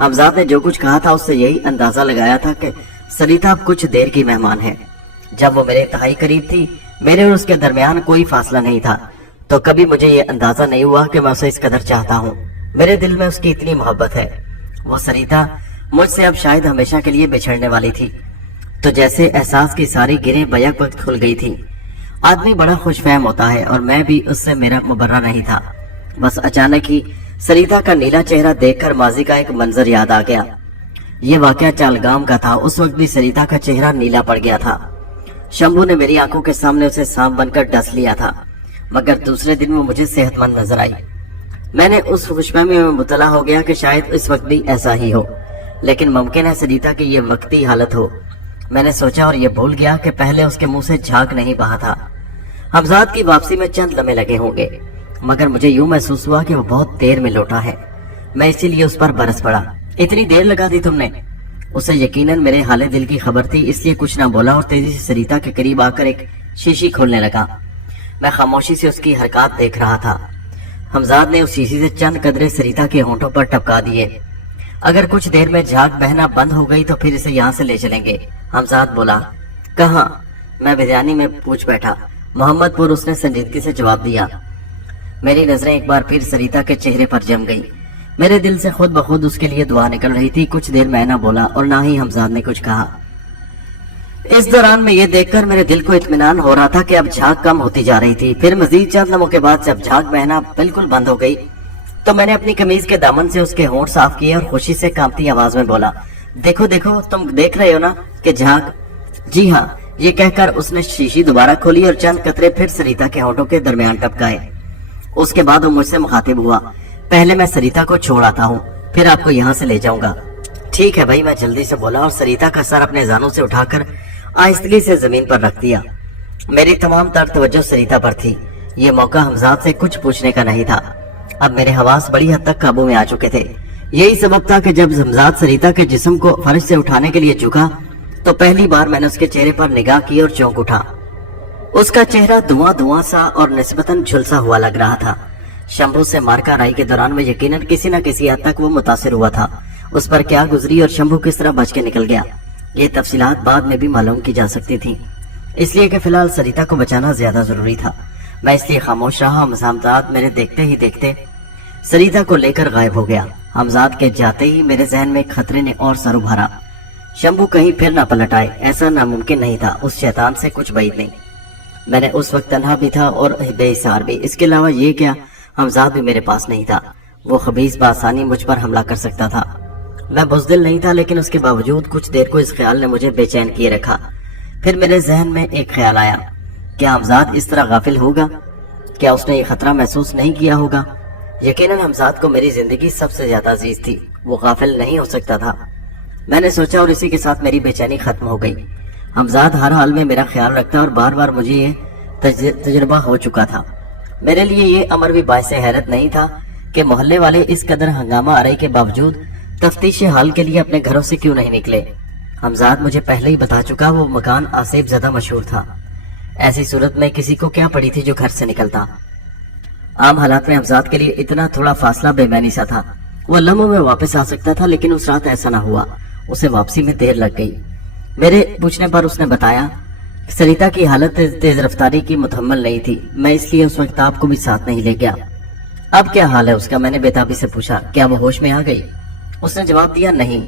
حمزاد نے جو کچھ کہا تھا اس سے یہی اندازہ لگایا تھا کہ سریتا اب کچھ دیر کی مہمان ہے۔ جب وہ میرے انتہائی قریب تھی، میرے اور اس کے درمیان کوئی فاصلہ نہیں تھا، تو کبھی مجھے یہ اندازہ نہیں ہوا کہ میں اسے اس قدر چاہتا ہوں۔ میرے دل میں اس کی اتنی محبت ہے۔ وہ سریتا مجھ سے اب شاید ہمیشہ کے لیے بچھڑنے والی تھی، تو جیسے احساس کی ساری گرہیں بیک وقت کھل گئی تھی۔ آدمی بڑا خوش فہم ہوتا ہے اور میں بھی اس سے میرا مبرہ نہیں تھا۔ بس اچانک ہی سریتا کا نیلا چہرہ دیکھ کر ماضی کا ایک منظر یاد آ گیا۔ یہ واقعہ چالگام کا تھا۔ اس وقت بھی سریتا کا چہرہ نیلا پڑ گیا تھا۔ شمبھو نے میری آنکھوں کے سامنے اسے سانپ بن کر ڈس لیا تھا، مگر دوسرے دن وہ مجھے صحت مند نظر آئی۔ میں نے اس خوش فہمی میں مبتلا ہو گیا کہ شاید اس وقت بھی ایسا ہی ہو، لیکن ممکن ہے سریتا کی یہ وقتی حالت ہو۔ میں نے سوچا اور یہ بھول گیا کہ پہلے اس کے منہ سے جھاگ نہیں بہا تھا۔ حمزاد کی واپسی میں چند لمحے لگے ہوں گے، مگر مجھے یوں محسوس ہوا کہ وہ بہت دیر میں لوٹا ہے۔ میں اسی لیے اس پر برس پڑا۔ اتنی دیر لگا دی تم نے؟ اسے یقیناً میرے حال دل کی خبر تھی، اس لیے کچھ نہ بولا اور تیزی سے سریتا کے قریب آ کر ایک شیشی کھولنے لگا۔ میں خاموشی سے اس کی حرکات دیکھ رہا تھا۔ حمزاد نے اس شیشی سے چند قطرے سریتا کے ہونٹوں پر ٹپکا دیے۔ اگر کچھ دیر میں جھاگ بہنا بند ہو گئی تو پھر اسے یہاں سے لے چلیں گے۔ حمزاد بولا۔ کہاں؟ میں بیدانی میں پوچھ بیٹھا۔ محمد پور، اس نے سنجیدگی سے جواب دیا۔ میری نظریں ایک بار پھر سریتا کے چہرے پر جم گئی۔ میرے دل سے خود بخود اس کے لیے دعا نکل رہی تھی۔ کچھ دیر میں نہ بولا اور نہ ہی حمزاد نے کچھ کہا۔ اس دوران میں یہ دیکھ کر میرے دل کو اطمینان ہو رہا تھا کہ اب جھاگ کم ہوتی جا رہی تھی۔ پھر مزید چند لمحوں کے بعد جب جھاگ بہنا بالکل بند ہو گئی تو میں نے اپنی قمیض کے دامن سے اس کے ہونٹ صاف کیے اور خوشی سے کانپتی آواز میں بولا، دیکھو دیکھو، تم دیکھ رہے ہو نا کہ جھاگ؟ جی ہاں، یہ کہہ کر اس نے شیشی دوبارہ کھولی اور چند قطرے پھر سریتا کے ہونٹوں کے درمیان ٹپکائے۔ اس کے بعد وہ مجھ سے مخاطب ہوا، پہلے میں سریتا کو چھوڑ آتا ہوں، پھر آپ کو یہاں سے لے جاؤں گا۔ ٹھیک ہے بھائی، میں جلدی سے بولا اور سریتا کا سر اپنے زانوں سے اٹھا کر آہستگی سے زمین پر رکھ دیا۔ میری تمام تر توجہ سریتا پر تھی۔ یہ موقع حمزاد سے کچھ پوچھنے کا نہیں تھا۔ اب میرے حواس بڑی حد تک قابو میں آ چکے تھے۔ یہی سبب تھا کہ جب حمزاد سریتا کے جسم کو فرش سے اٹھانے کے لیے جھکا تو پہلی بار میں نے اس کے چہرے پر نگاہ کی اور چونک اٹھا۔ اس کا چہرہ دھواں دھواں سا اور نسبتاً جھلسا ہوا لگ رہا تھا۔ شمبھو سے مارکا رائی کے دوران میں یقیناً کسی نہ کسی حد تک وہ متاثر ہوا تھا۔ اس پر کیا گزری اور شمبھو کس طرح بچ کے نکل گیا، یہ تفصیلات بعد میں بھی معلوم کی جا سکتی تھی، اس لیے کہ فی الحال سریتا کو بچانا زیادہ ضروری تھا۔ میں اس لیے خاموش رہا۔ حمزاد میرے دیکھتے ہی دیکھتے سریتا کو لے کر غائب ہو گیا۔ حمزاد کے جاتے ہی میرے ذہن میں ایک خطرے نے اور سر ابھارا۔ शंभू कहीं फिर ना पलट आए, ऐसा नामुमकिन नहीं था। उस शैतान से कुछ बैद नहीं। मैंने उस वक्त तन्हा भी था और बेहिसार भी। इसके अलावा ये क्या, हमजाद भी मेरे पास नहीं था। वो खबीस बासानी मुझ पर हमला कर सकता था। मैं बुज़दिल नहीं था, लेकिन उसके बावजूद कुछ देर को इस ख्याल ने मुझे बेचैन किए रखा। फिर मेरे जहन में एक ख्याल आया, क्या हमजाद इस तरह गाफिल होगा? क्या उसने ये खतरा महसूस नहीं किया होगा? यकीनन हमजाद को मेरी जिंदगी सबसे ज्यादा अजीज थी, वो गाफिल नहीं हो सकता था। मैंने सोचा और इसी के साथ मेरी बेचैनी खत्म हो गई। हमजाद हर हाल में मेरा ख्याल रखता और बार बार मुझे ये तजुर्बा हो चुका था। मेरे लिए ये अमर भी बाइस हैरत नहीं था कि मोहल्ले वाले इस कदर हंगामा आरई के बावजूद तफ्तीश हाल के लिए अपने घरों से क्यों नहीं निकले। हमजाद मुझे पहले ही बता चुका वो मकान आसिफ ज़्यादा मशहूर था। ऐसी सूरत में किसी को क्या पड़ी थी जो घर से निकलता। आम हालात में हमजाद के लिए इतना थोड़ा फासला बेमानी सा था। वो लम्हों में वापस आ सकता था, लेकिन उस रात ऐसा ना हुआ। उसे वापसी में देर लग गई। मेरे पूछने पर उसने बताया सरिता की हालत तेज रफ्तारी की मुतहम्मल नहीं थी, मैं इसलिए उस वक्त आपको भी साथ नहीं ले गया। अब क्या हाल है उसका? मैंने बेताबी से पूछा। क्या वो होश में आ गई? उसने जवाब दिया, नहीं,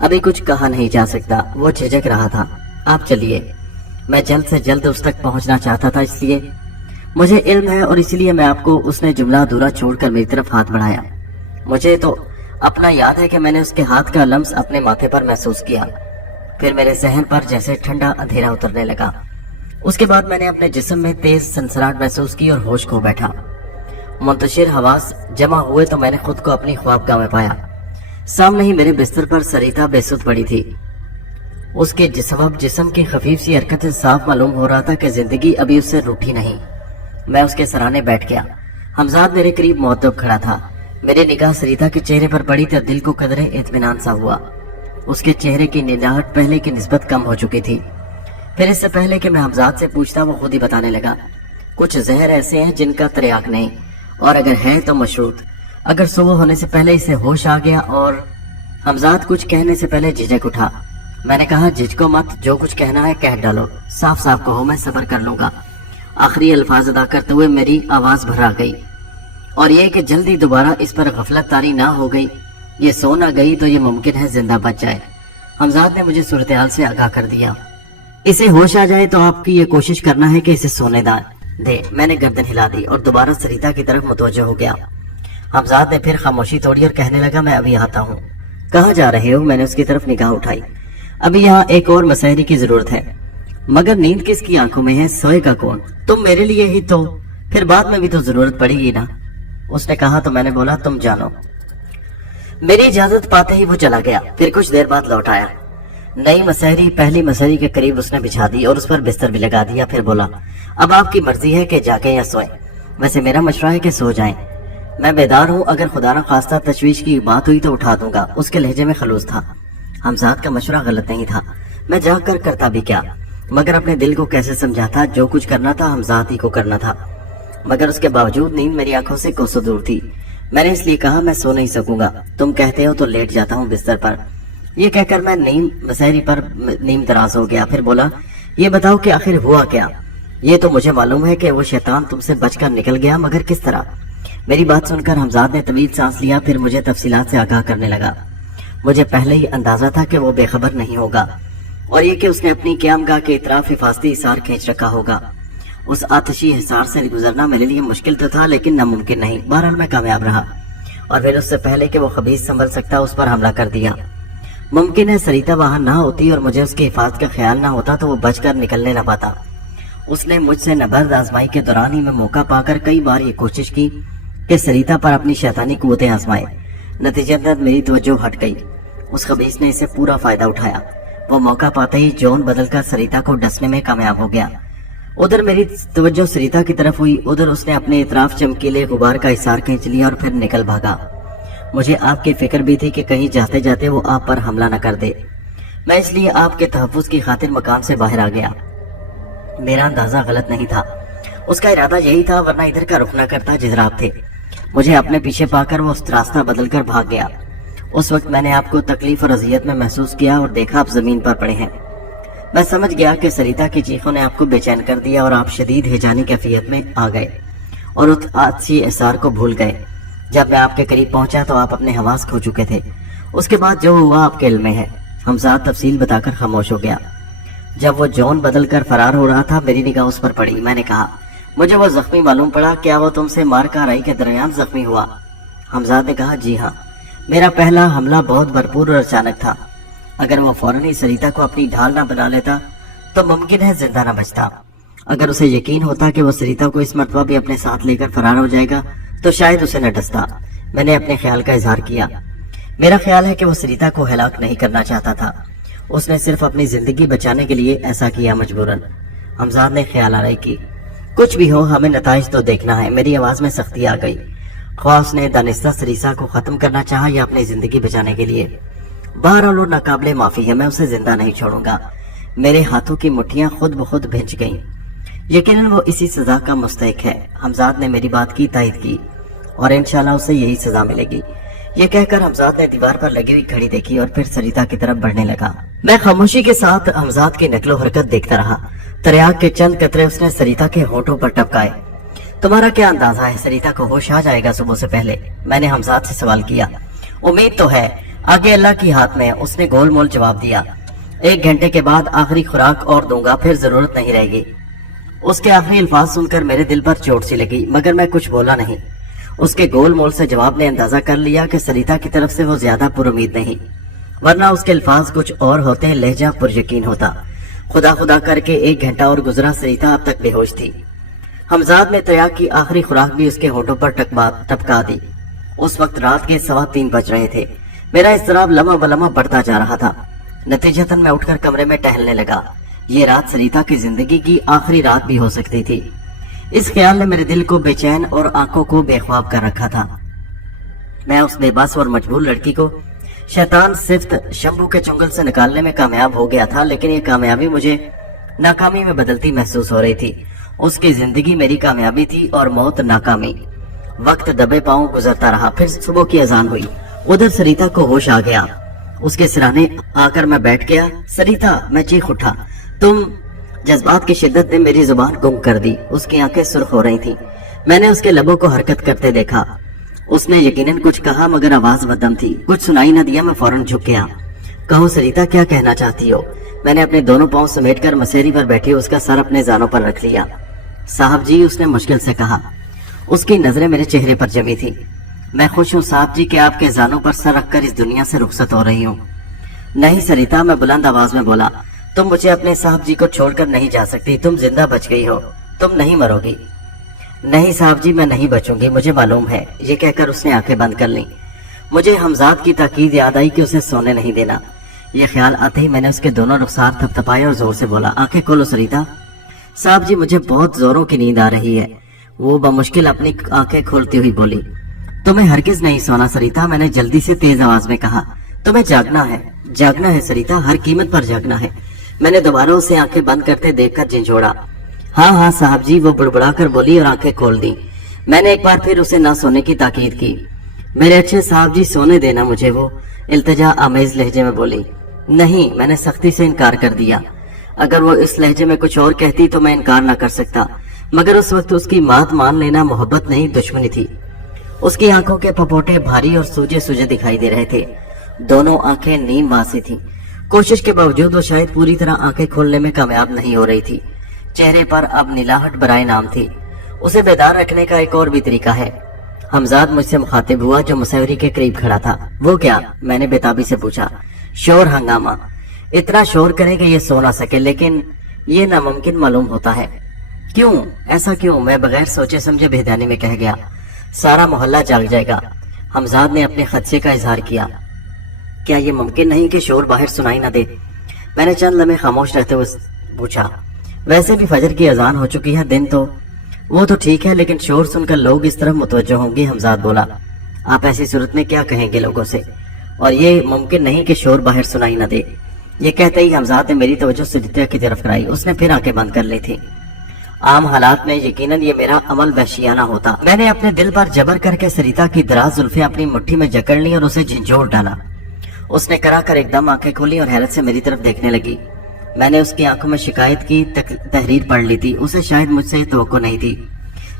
अभी कुछ कहा नहीं जा सकता। वो झिझक रहा था। आप चलिए। मैं जल्द से जल्द उस तक पहुंचना चाहता था, इसलिए मुझे इल्म है और इसलिए मैं आपको। उसने जुमला अधूरा छोड़कर मेरी तरफ हाथ बढ़ाया। मुझे तो अपना याद है कि मैंने उसके हाथ का लम्स अपने माथे पर महसूस किया। फिर मेरे जहन पर जैसे ठंडा अंधेरा उतरने लगा। उसके बाद मैंने अपने जिस्म में तेज सनसनाहट महसूस की और होश खो बैठा। मुंतशिर हवास जमा हुए तो मैंने खुद को अपनी ख्वाबगाह में पाया। सामने ही मेरे बिस्तर पर सरिता बेसुध पड़ी थी। उसके सबब जिस्म की खफीफ सी हरकत से साफ मालूम हो रहा था कि जिंदगी अभी उससे रूठी नहीं। मैं उसके सराहने बैठ गया। हमजाद मेरे करीब मुअद्दब खड़ा था। मेरी निगाह सरिता के चेहरे पर पड़ी तो दिल को कदरे इत्मीनान सा हुआ। उसके चेहरे की निगाहट पहले की निस्बत कम हो चुकी थी। फिर इससे पहले कि मैं हमजाद से पूछता, वो खुद ही बताने लगा, कुछ जहर ऐसे हैं जिनका त्रियाक नहीं, और अगर है तो मशरूत। अगर सुबह होने से पहले इसे होश आ गया। और हमजाद कुछ कहने से पहले झिझक उठा। मैंने कहा, झिझको मत, जो कुछ कहना है कह डालो, साफ साफ कहो, मैं सब्र कर लूंगा। आखिरी अल्फाज अदा करते हुए मेरी आवाज भरा गई, और ये कि जल्दी दोबारा इस पर गफलत तारी ना हो गई, ये सो ना गई तो ये मुमकिन है जिंदा बच जाए। हमजाद ने मुझे सूरत-ए-हाल से आगाह कर दिया। इसे होश आ जाए तो आपकी ये कोशिश करना है कि इसे सोने दे। मैंने गर्दन हिला दी और दोबारा सरिता की तरफ मुतवज्जो हो गया। हमजाद ने फिर खामोशी तोड़ी और कहने लगा, मैं अभी आता हूँ। कहाँ जा रहे हो? मैंने उसकी तरफ निगाह उठाई। अभी यहाँ एक और मसहरी की जरूरत है। मगर नींद किसकी आंखों में है? सोएगा कौन? तुम मेरे लिए ही तो, फिर बाद में भी तो जरूरत पड़ेगी ना। उसने कहा तो मैंने बोला, तुम जानो। मेरी इजाजत पाते ही वो चला गया। फिर कुछ देर बाद लौट आया। नई मसहरी पहली मसहरी के करीब उसने बिछा दी और उस पर बिस्तर भी लगा दिया। फिर बोला, अब आपकी मर्जी है कि जाके या सोए। वैसे मेरा मशवरा है कि सो जाएं। मैं बेदार हूँ, अगर खुदा न खास्ता तशवीश की बात हुई तो उठा दूंगा। उसके लहजे में खलूस था। हमजाद का मशवरा गलत नहीं था। मैं जाग कर करता भी क्या, मगर अपने दिल को कैसे समझाता, जो कुछ करना था हमजाद ही को करना था। मगर उसके बावजूद नींद मेरी आंखों से कोसों दूर थी। मैंने इसलिए कहा, मैं सो नहीं सकूंगा, तुम कहते हो तो लेट जाता हूँ बिस्तर पर। ये कहकर मैं मसहरी पर नीम दराज हो गया। फिर बोला, ये बताओ कि आखिर हुआ क्या? ये तो मुझे मालूम है कि वो शैतान तुमसे बचकर निकल गया, मगर किस तरह? मेरी बात सुनकर हमजाद ने तवील सांस लिया। फिर मुझे तफसीलात से आगाह करने लगा। मुझे पहले ही अंदाजा था कि वो बेखबर नहीं होगा, और ये कि उसने अपनी क़यामगाह के इतराफ हिफाजती हिसार खींच रखा होगा। उस आतिशी हिसार से गुजरना मेरे लिए मुश्किल तो था, लेकिन नामुमकिन नहीं। बहरहाल मैं कामयाब रहा, और फिर उससे पहले कि वो खबीस संभल सकता उस पर हमला कर दिया। मुमकिन है सरिता वहां ना होती और मुझे उसकी हिफाजत का ख्याल ना होता तो वो बचकर निकलने न पाता। उसने मुझसे नबर्द आजमाई के दौरान ही मैं मौका पाकर कई बार ये कोशिश की कि सरिता पर अपनी शैतानी कुव्वतें आजमाए। नतीजतन मेरी तवज्जो हट गई। उस खबीस ने इससे पूरा फायदा उठाया। वो मौका पाते ही जौन बदलकर सरिता को डसने में कामयाब हो गया। उधर मेरी तवज्जो सरिता की तरफ हुई, उधर उसने अपने इतराफ चमकीले गुबार का हिसार खींच लिया और फिर निकल भागा। मुझे आपकी फिक्र भी थी कि कहीं जाते जाते वो आप पर हमला न कर दे। मैं इसलिए आपके तहफ्फुज़ की खातिर मकान से बाहर आ गया। मेरा अंदाजा गलत नहीं था। उसका इरादा यही था, वरना इधर का रुख न करता जिधर आप थे। मुझे अपने पीछे पाकर वो रास्ता बदलकर भाग गया। उस वक्त मैंने आपको तकलीफ और अजियत में महसूस किया और देखा आप जमीन पर पड़े हैं। मैं समझ गया कि सरिता की चीखों ने आपको बेचैन कर दिया और आप शदीद हिजानी कैफियत में आ गए और उस आतिशी एहसार को भूल गए। जब मैं आपके करीब पहुंचा तो आप अपने हवास खो चुके थे। उसके बाद जो हुआ आपके इल्म में है। हमजाद तफसील बताकर खामोश हो गया। जब वो जॉन बदल कर फरार हो रहा था, मेरी निगाह उस पर पड़ी। मैंने कहा, मुझे वो जख्मी मालूम पड़ा, क्या वो तुमसे मार कार्रवाई के दरमियान जख्मी हुआ? हमजाद ने कहा, जी हाँ। मेरा पहला हमला बहुत भरपूर और अचानक था। अगर वो फौरन ही सरिता को अपनी ढाल न बना लेता तो मुमकिन है जिंदा न बचता। अगर उसे यकीन होता कि वो सरिता को इस मर्तबा भी अपने साथ लेकर फरार हो जाएगा तो शायद उसे न डसता। मैंने अपने ख्याल का इजहार किया। मेरा ख्याल है कि वो सरिता को हलाक नहीं करना चाहता था, उसने सिर्फ अपनी जिंदगी बचाने के लिए ऐसा किया मजबूरन। हमजाद ने ख्याल आराई की। कुछ भी हो, हमें नताइज तो देखना है। मेरी आवाज में सख्ती आ गई। ख्वाह उसने दानिस्ता सरिता को खत्म करना चाहा या अपनी जिंदगी बचाने के लिए। बहरहाल वो नाकाबिले माफी है, मैं उसे जिंदा नहीं छोड़ूंगा। मेरे हाथों की मुट्ठियां खुद ब खुद भिंच गईं। यकीनन वो इसी सजा का मुस्तहिक है। हमजाद ने मेरी बात की तायद की और इंशाल्लाह उसे यही सजा मिलेगी। ये कहकर हमजाद ने दीवार पर लगी हुई घड़ी देखी और फिर सरिता की तरफ बढ़ने लगा। मैं खामोशी के साथ हमजाद की नकलो हरकत देखता रहा। तरियाक के चंद कतरे उसने सरिता के होठों पर टपकाए। तुम्हारा क्या अंदाजा है, सरिता को होश आ जाएगा सुबह से पहले? मैंने हमजाद से सवाल किया। उम्मीद तो है, आगे अल्लाह की हाथ में है, उसने गोल मोल जवाब दिया। 1 घंटे के बाद आखिरी खुराक और दूंगा, फिर जरूरत नहीं रहेगी। उसके आखिरी अल्फाज सुनकर मेरे दिल पर चोट सी लगी, मगर मैं कुछ बोला नहीं। उसके गोल मोल से जवाब ने अंदाजा कर लिया कि सरिता की तरफ से वो ज्यादा पुरुमीद नहीं, वरना उसके अल्फाज कुछ और होते, लहजा पुरयकीन होता। खुदा खुदा करके 1 घंटा और गुजरा, सरिता अब तक बेहोश थी। हमजाद ने तया की आखिरी खुराक भी उसके होठों पर टपका दी। उस वक्त रात के 3:15 बज रहे थे। मेरा इज़्तिराब लम्हा बलम्हा बढ़ता जा रहा था। नतीजतन मैं उठकर कमरे में टहलने लगा। ये रात सरिता की जिंदगी की आखिरी रात भी हो सकती थी। इस ख्याल ने मेरे दिल को बेचैन और आंखों को बेख्वाब कर रखा था। मैं उस बेबस और मजबूर लड़की को शैतान सिफ्त शंभू के चुंगल से निकालने में कामयाब हो गया था, लेकिन ये कामयाबी मुझे नाकामी में बदलती महसूस हो रही थी। उसकी जिंदगी मेरी कामयाबी थी और मौत नाकामी। वक्त दबे पांव गुजरता रहा। फिर सुबह की अजान हुई। उधर सरिता को होश आ गया। उसके सिराने आकर मैं बैठ गया। सरिता, मैं चीख उठा। तुम? जज्बात की शिद्दत ने मेरी जुबान गुम कर दी। उसकी आंखें सुर्ख हो रही थीं। मैंने उसके लबों को हरकत करते देखा। उसने यकीनन कुछ कहा, मगर आवाज मध्यम थी। कुछ सुनाई न दिया। मैं फौरन झुक गया। कहो सरिता, क्या कहना चाहती हो? मैंने अपने दोनों पांव समेटकर मसेरी पर बैठी उसका सर अपने जानों पर रख लिया। साहब जी, उसने मुश्किल से कहा। उसकी नजरें मेरे चेहरे पर जमी थी। मैं खुश हूँ साहब जी कि आपके जानों पर सर रखकर इस दुनिया से रुखसत हो रही हूँ। नहीं सरिता, मैं बुलंद आवाज में बोला, तुम मुझे अपने साहब जी को छोड़कर नहीं जा सकती। तुम जिंदा बच गई हो, तुम नहीं मरोगी। नहीं साहब जी, मैं नहीं बचूंगी, मुझे मालूम है। ये कहकर उसने आंखें बंद कर ली। मुझे हमजाद की ताकीद याद आई कि उसे सोने नहीं देना। ये ख्याल आते ही मैंने उसके दोनों रुखसार थपथपाए और जोर से बोला, आंखें खोलो सरिता। साहब जी, मुझे बहुत जोरों की नींद आ रही है। वो बमुश्किल अपनी आंखें खोलती हुई बोली, तुम्हें हरगिज नहीं सोना सरिता। मैंने जल्दी से तेज आवाज में कहा, तुम्हें जागना है, जागना है सरिता, हर कीमत पर जागना है। मैंने दोबारा उसे आंखें बंद करते देखकर झिंझोड़ा। हाँ हाँ साहब जी, वो बुड़बुड़ा कर बोली और आंखें खोल दी। मैंने एक बार फिर उसे ना सोने की ताकीद की। मेरे अच्छे साहब जी, सोने देना मुझे, वो इल्तिजा आमेज लहजे में बोली। नहीं, मैंने सख्ती से इनकार कर दिया। अगर वो इस लहजे में कुछ और कहती तो मैं इनकार ना कर सकता, मगर उस वक्त उसकी बात मान लेना मोहब्बत नहीं दुश्मनी थी। उसकी आंखों के पपोटे भारी और सूजे सूजे दिखाई दे रहे थे। दोनों आंखें नीम वासी थी। कोशिश के बावजूद वो शायद पूरी तरह आंखें खोलने में कामयाब नहीं हो रही थी। चेहरे पर अब नीलाहट बराए नाम थी। उसे बेदार रखने का एक और भी तरीका है। हमजाद मुझसे मुखातिब हुआ, जो मुसव्वरी के करीब खड़ा था। वो क्या? मैंने बेताबी से पूछा। शोर हंगामा। इतना शोर करे कि ये सो ना सके, लेकिन ये नामुमकिन मालूम होता है। क्यों? ऐसा क्यों? मैं बगैर सोचे समझे बेदानी में कह गया। सारा मोहल्ला जाग जाएगा। हमजाद ने अपने खदशे का इजहार किया। क्या ये मुमकिन नहीं कि शोर बाहर सुनाई न दे? मैंने चंद लम्हे खामोश रहते हुए पूछा। वैसे भी फजर की अजान हो चुकी है, दिन तो वो तो ठीक है, लेकिन शोर सुनकर लोग इस तरफ मुतवज्जो होंगे। हमजाद बोला, आप ऐसी सूरत में क्या कहेंगे लोगों से? और ये मुमकिन नहीं कि शोर बाहर सुनाई न दे। ये कहते ही हमजाद ने मेरी तवज्जो सरिता की तरफ कराई। उसने फिर आंखें बंद कर ली थी। आम हालात में यकीनन ये मेरा अमल वहशियाना होता। मैंने अपने दिल पर जबर करके सरिता की दराज जुल्फें अपनी मुट्ठी में जकड़ ली और उसे झिंझोड़ डाला। उसने करा कर एकदम आंखें खोली और हैरत से मेरी तरफ देखने लगी। मैंने उसकी आंखों में शिकायत की तहरीर पढ़ ली थी। उसे शायद मुझसे तवक्को नहीं थी।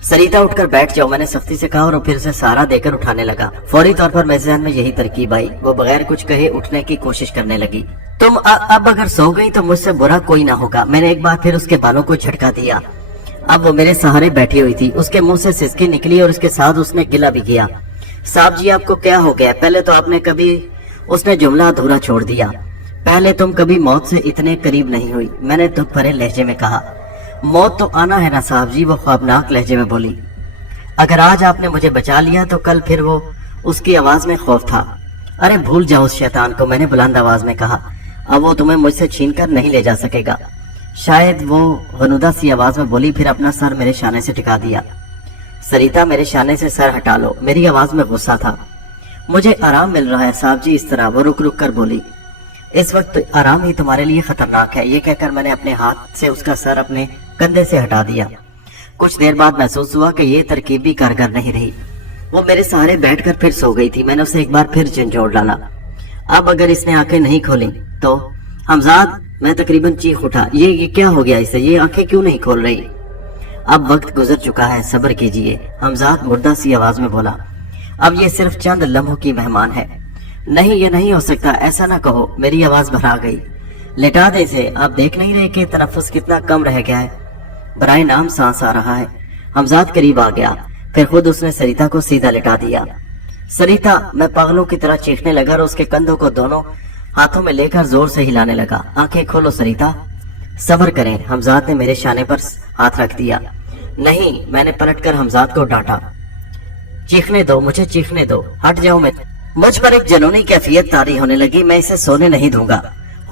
सरिता उठकर बैठ जाओ, मैंने सख्ती से कहा और फिर उसे सहारा देकर उठाने लगा। फौरी तौर पर मेरे ज़हन में यही तरकीब आई। वो बगैर कुछ कहे उठने की कोशिश करने लगी। तुम अब अगर सो गई तो मुझसे बुरा कोई ना होगा। मैंने एक बार फिर उसके बालों को झटका दिया। अब वो मेरे सहारे बैठी हुई थी। उसके मुंह से सिसकी निकली और उसके साथ उसने गिला भी किया। साहब जी आपको क्या हो गया? पहले तो आपने कभी, उसने जुमला अधूरा छोड़ दिया। पहले तुम कभी मौत से इतने करीब नहीं हुई, मैंने दुख भरे लहजे में कहा। मौत तो आना है ना साहब जी, वो ख्वाबनाक लहजे में बोली। अगर आज आपने मुझे बचा लिया तो कल फिर वो, उसकी आवाज में खौफ था। अरे भूल जाओ उस शैतान को, मैंने बुलंद आवाज में कहा। अब वो तुम्हें मुझसे छीन कर नहीं ले जा सकेगा। शायद वो गनुदा सी आवाज में बोली, फिर अपना सर मेरे शाने से टिका दिया। सरिता मेरे शाने से सर हटा लो, मेरी आवाज में गुस्सा था। मुझे आराम मिल रहा है साहब जी, इस तरह वो रुक रुक कर बोली। इस वक्त आराम ही तुम्हारे लिए खतरनाक है। ये कहकर मैंने अपने हाथ से उसका सर अपने कंधे से हटा दिया। कुछ देर बाद महसूस हुआ कि ये तरकीब भी कारगर नहीं रही। वो मेरे सहारे बैठकर फिर सो गई थी। मैंने उसे एक बार फिर झंझोड़ डाला। अब अगर इसने आंखें नहीं खोली तो हमजाद, मैं तकरीबन चीख उठा। ये क्या हो गया इसे? ये आंखें क्यों नहीं खोल रही? अब वक्त गुजर चुका है, सब्र कीजिए, हमजाद मुर्दा सी आवाज में बोला। अब ये सिर्फ चंद लम्हों की मेहमान है। नहीं, ये नहीं हो सकता, ऐसा ना कहो, मेरी आवाज भरा गई। लेटा दे इसे, आप देख नहीं रहे कि तनफ्फुस कितना कम रह गया है? बराए नाम सांस आ रहा है। हमजाद करीब आ गया, फिर खुद उसने सरिता को सीधा लेटा दिया। सरिता, मैं पागलों की तरह चीखने लगा और उसके कंधों को दोनों हाथों में लेकर जोर से हिलाने लगा। आंखें खोलो सरिता, सब्र करें। हमजाद ने मेरे शाने पर हाथ रख दिया। नहीं, मैंने पलटकर हमजाद को डांटा। चीखने दो, मुझे चीखने दो, हट जाओ। मैं मुझ पर एक जनूनी कैफियत तारी होने लगी। मैं इसे सोने नहीं दूंगा।